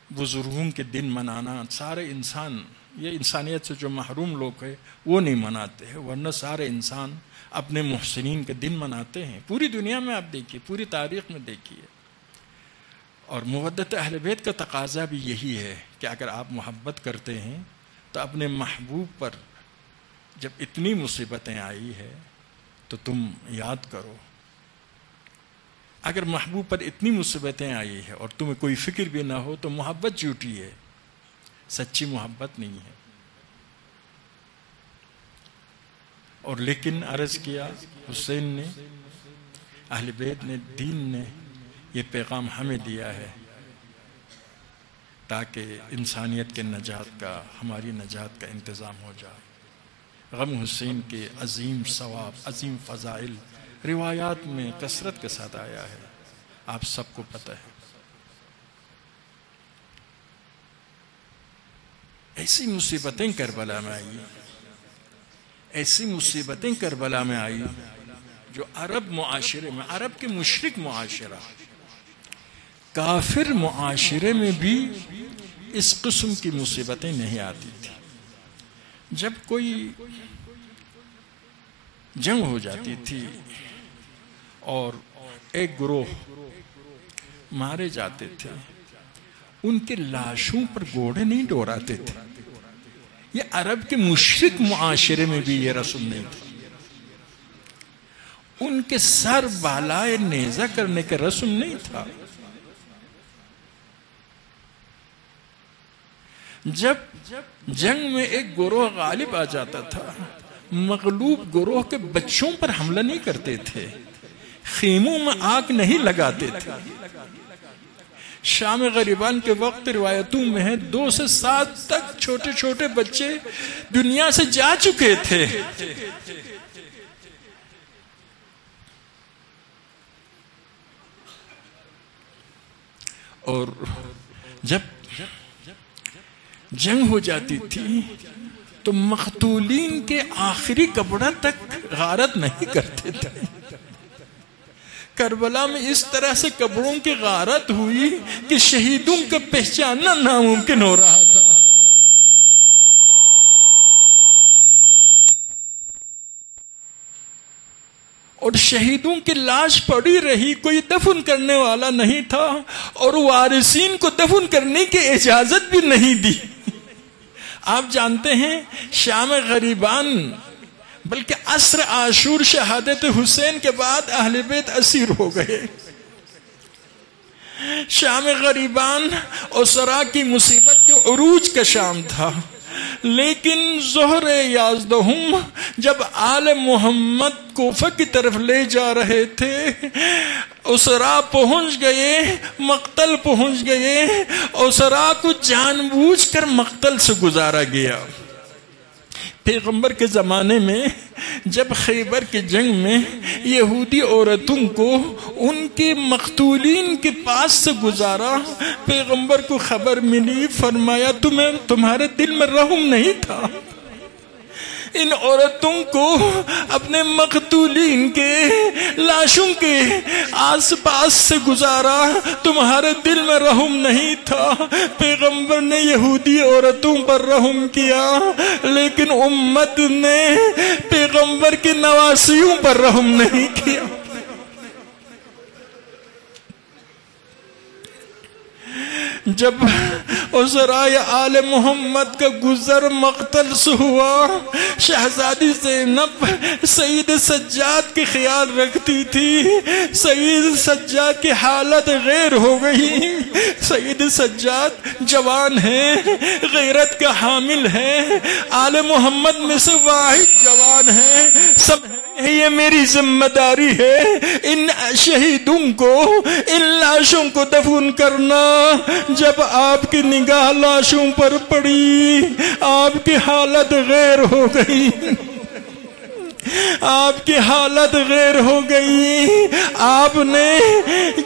بزرگوں کے دن منانا سارے انسان، یہ انسانیت سے جو محروم لوگ ہیں وہ نہیں مناتے ہیں، ورنہ سارے انسان اپنے محسنین کے دن مناتے ہیں. پوری دنیا میں آپ دیکھیے، پوری تاریخ میں دیکھیے. اور مودت اہل بیت کا تقاضا بھی یہی ہے کہ اگر آپ محبت کرتے ہیں تو اپنے محبوب پر جب اتنی مصیبتیں آئی ہے تو تم یاد کرو. اگر محبوب پر اتنی مصیبتیں آئی ہے اور تمہیں کوئی فکر بھی نہ ہو تو محبت جھوٹی ہے، سچی محبت نہیں ہے. اور لیکن عرض کیا حسین نے، اہل بیت نے، دین نے یہ پیغام ہمیں دیا ہے تاکہ انسانیت کے نجات کا، ہماری نجات کا انتظام ہو جائے. غم حسین کے عظیم ثواب، عظیم فضائل روایات میں کثرت کے ساتھ آیا ہے، آپ سب کو پتہ ہے. ایسی مصیبتیں کربلا میں آئی، ایسی مصیبتیں کربلا میں آئی جو عرب معاشرے میں، عرب کے مشرک معاشرہ، کافر معاشرے میں بھی اس قسم کی مصیبتیں نہیں آتی تھی۔ جب کوئی جنگ ہو جاتی تھی اور ایک گروہ مارے جاتے تھے، ان کے لاشوں پر گھوڑے نہیں دوڑاتے تھے۔ یہ عرب کے مشرک معاشرے میں بھی یہ رسم نہیں تھا۔ ان کے سر بالائے نیزہ کرنے کا رسم نہیں تھا۔ جب جنگ میں ایک گروہ غالب آ جاتا تھا، مغلوب گروہ کے بچوں پر حملہ نہیں کرتے تھے، خیموں میں آگ نہیں لگاتے تھے۔ شام غریبان کے وقت روایتوں میں ہے 2 سے 7 تک چھوٹے چھوٹے بچے دنیا سے جا چکے تھے۔ اور جب جنگ ہو جاتی تھی تو مقتولین کے آخری کپڑا تک غارت نہیں کرتے تھے۔ کربلا میں اس طرح سے کپڑوں کی غارت ہوئی کہ شہیدوں کا پہچاننا ناممکن ہو رہا تھا۔ اور شہیدوں کی لاش پڑی رہی، کوئی دفن کرنے والا نہیں تھا، اور وارثین کو دفن کرنے کی اجازت بھی نہیں دی۔ آپ جانتے ہیں شام غریبان بلکہ عصر عاشور شہادت حسین کے بعد اہل بیت اسیر ہو گئے۔ شام غریبان اسرا کی مصیبت کے عروج کا شام تھا، لیکن ظہر یازدہم جب آل محمد کوفہ کی طرف لے جا رہے تھے، اسرا پہنچ گئے، مقتل پہنچ گئے، اسرا کو جان بوجھ کر مقتل سے گزارا گیا۔ پیغمبر کے زمانے میں جب خیبر کی جنگ میں یہودی عورتوں کو ان کے مقتولین کے پاس سے گزارا، پیغمبر کو خبر ملی، فرمایا تمہارے دل میں رحم نہیں تھا؟ ان عورتوں کو اپنے مقتولین کے لاشوں کے آس پاس سے گزارا، تمہارے دل میں رحم نہیں تھا؟ پیغمبر نے یہودی عورتوں پر رحم کیا، لیکن امت نے پیغمبر کے نواسیوں پر رحم نہیں کیا۔ جب اسرائے آل محمد کا گزر مقتل سے ہوا، شہزادی زینب سید سجاد کے خیال رکھتی تھی، سید سجاد کی حالت غیر ہو گئی۔ سید سجاد جوان ہے، غیرت کا حامل ہے، آل محمد میں سے واحد جوان ہے، سب یہ میری ذمہ داری ہے ان شہیدوں کو، ان لاشوں کو دفن کرنا۔ جب آپ کی نگاہ لاشوں پر پڑی، آپ کی حالت غیر ہو گئی، آپ کی حالت غیر ہو گئی۔ آپ نے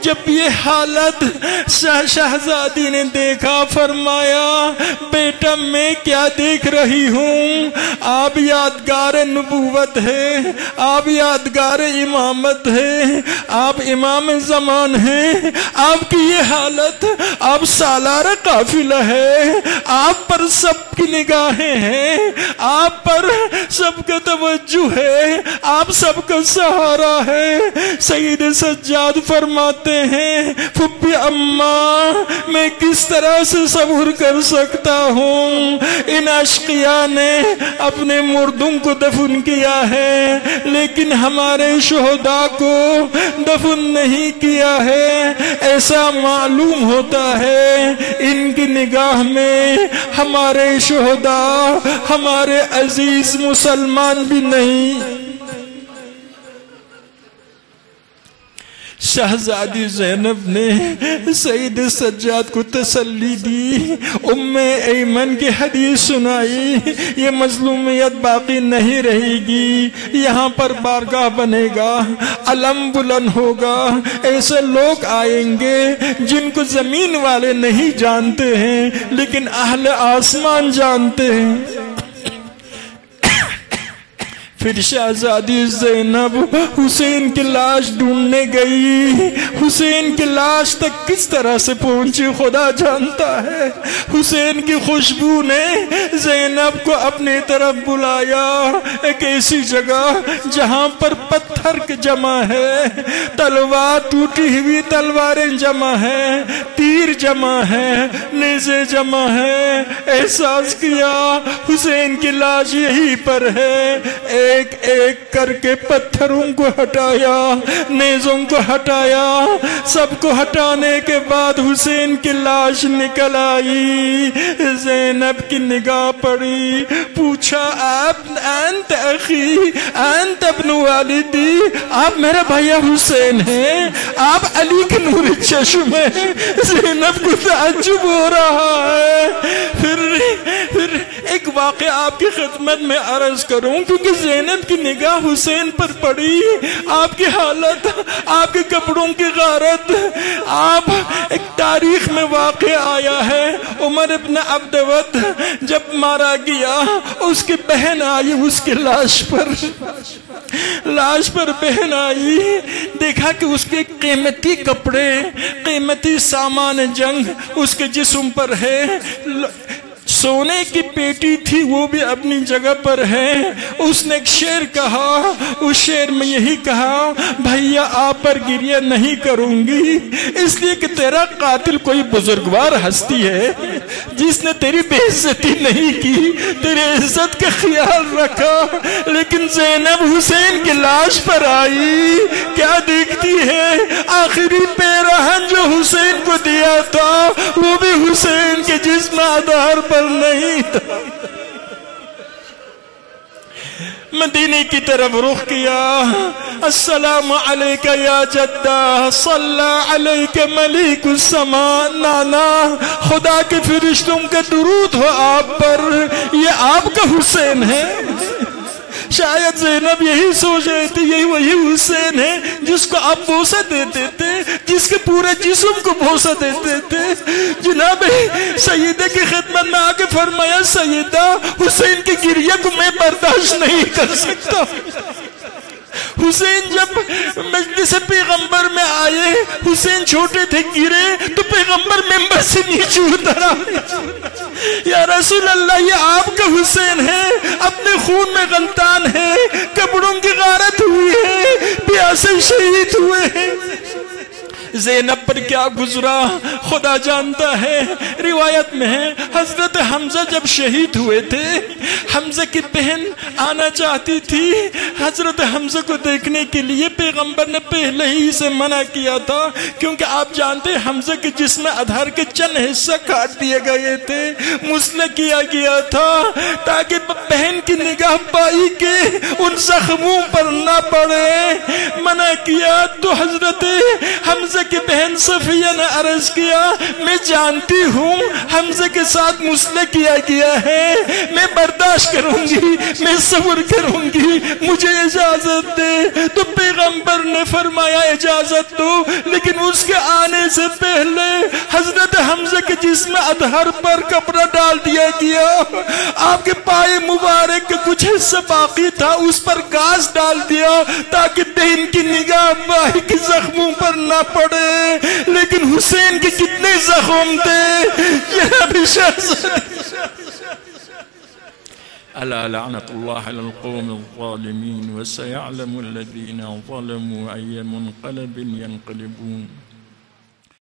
جب یہ حالت شہزادی نے دیکھا، فرمایا بیٹا میں کیا دیکھ رہی ہوں؟ آپ یادگار نبوت ہے، آپ یادگار امامت ہے، آپ امام زمان ہیں، آپ کی یہ حالت، آپ سالار قافلہ ہے، آپ پر سب کی نگاہیں ہیں، آپ پر سب کا توجہ ہے، آپ سب کا سہارا ہے۔ سید سجاد فرماتے ہیں پھپھی اماں میں کس طرح سے صبر کر سکتا ہوں؟ ان اشقیاء نے اپنے مردوں کو دفن کیا ہے، لیکن ہمارے شہداء کو دفن نہیں کیا ہے۔ ایسا معلوم ہوتا ہے ان کی نگاہ میں ہمارے شہداء، ہمارے عزیز مسلمان بھی نہیں۔ شہزادی زینب نے سید سجاد کو تسلی دی، ام ایمن کی حدیث سنائی، یہ مظلومیت باقی نہیں رہے گی، یہاں پر بارگاہ بنے گا، علم بلند ہوگا، ایسے لوگ آئیں گے جن کو زمین والے نہیں جانتے ہیں لیکن اہل آسمان جانتے ہیں۔ پھر شہزادی زینب حسین کی لاش ڈھونڈنے گئی. حسین کی لاش تک کس طرح سے پہنچی خدا جانتا ہے. حسین کی خوشبو نے زینب کو اپنی طرف بلایا. ایک ایسی جگہ جہاں پر پتھر جمع ہے, تلوار ٹوٹی ہوئی تلواریں جمع ہیں, تیر جمع ہیں, نیزے جمع ہیں. احساس کیا حسین کی لاش یہی پر ہے. ایک ایک کر کے پتھروں کو ہٹایا, نیزوں کو ہٹایا. سب کو ہٹانے کے بعد حسین کی لاش نکل آئی. زینب کی نگاہ پڑی, پوچھا انت اخی انت ابن والدی, آپ میرا بھائی حسین ہیں, آپ علی کے نور چشم ہیں. زینب کو تعجب ہو رہا ہے. پھر ایک واقعہ آپ کی خدمت میں عرض کروں, کیونکہ زینب کی نگاہ حسین پر پڑی. آپ کی حالت, آپ کے کپڑوں کی غارت, آپ ایک تاریخ میں واقع آیا ہے. عمر ابن عبدود جب مارا گیا, اس کی بہن آئی اس کی لاش پر بہن آئی. دیکھا کہ اس کے قیمتی کپڑے, قیمتی سامان جنگ اس کے جسم پر ہے. سونے کی پیٹی تھی وہ بھی اپنی جگہ پر ہے. اس نے ایک شعر کہا, اس شعر میں یہی کہا, بھیا آپ پر گریہ نہیں کروں گی اس لیے کہ تیرا قاتل کوئی بزرگوار ہستی ہے جس نے تیری بے عزتی نہیں کی, تیرے عزت کا خیال رکھا. لیکن زینب حسین کی لاش پر آئی, کیا دیکھتی ہے؟ آخری پیراہن جو حسین کو دیا تھا وہ بھی حسین کے جسم آدھار پر نہیں تھا. مدینے کی طرف رخ کیا. السلام علیکہ یا جدہ, صلی علیک ملک السماء. نانا خدا کے فرشتوں کا درود ہو آپ پر, یہ آپ کا حسین ہے. شاید زینب یہی سوچ رہی تھی, یہی وہی حسین ہے جس کو آپ بوسہ دیتے تھے, جس کے پورے جسم کو بوسہ دیتے تھے. جناب سیدہ کی خدمت میں آ کے فرمایا, سیدہ حسین کی گریہ کو میں برداشت نہیں کر سکتا. حسین جب مجلس پیغمبر میں آئے, حسین چھوٹے تھے, گرے تو پیغمبر ممبر سے نیچے اترا. یا رسول اللہ یہ آپ کا حسین ہے, اپنے خون میں غلطان ہے, کپڑوں کی غارت ہوئی ہے, پیاسے شہید ہوئے ہیں. زینب پر کیا گزرا خدا جانتا ہے. روایت میں ہے حضرت حمزہ جب شہید ہوئے تھے, حمزہ کی بہن آنا چاہتی تھی. حضرت حمزہ کو دیکھنے کے لیے پیغمبر نے پہلے ہی سے منع کیا تھا, کیونکہ آپ جانتے ہیں حمزہ کے جسم ادھر کے چند حصہ کاٹ دیے گئے تھے, مسلح کیا گیا تھا تاکہ بہن کی نگاہ بائی کے ان زخموں پر نہ پڑے. منع کیا تو حضرت حمزہ کی بہن صفیہ نے عرض کیا, میں جانتی ہوں حمزہ کے ساتھ مسلح کیا گیا ہے, میں برداشت کروں گی, میں صبر کروں گی, مجھے اجازت دے. تو پیغمبر نے فرمایا اجازت دو, لیکن اس کے آنے سے پہلے حضرت حمزہ کے جسم اطہر پر کپڑا ڈال دیا گیا. آپ کے پائے مبارک کے کچھ حصہ باقی تھا, اس پر گاز ڈال دیا تاکہ بہن کی نگاہ بائی کے زخموں پر نہ پڑے. لیکن حسین کے کتنے زخم تھے جناب شہزادی. الا لعنت اللہ علی القوم الظالمین وسيعلم الذین ظلموا أي منقلب ينقلبون.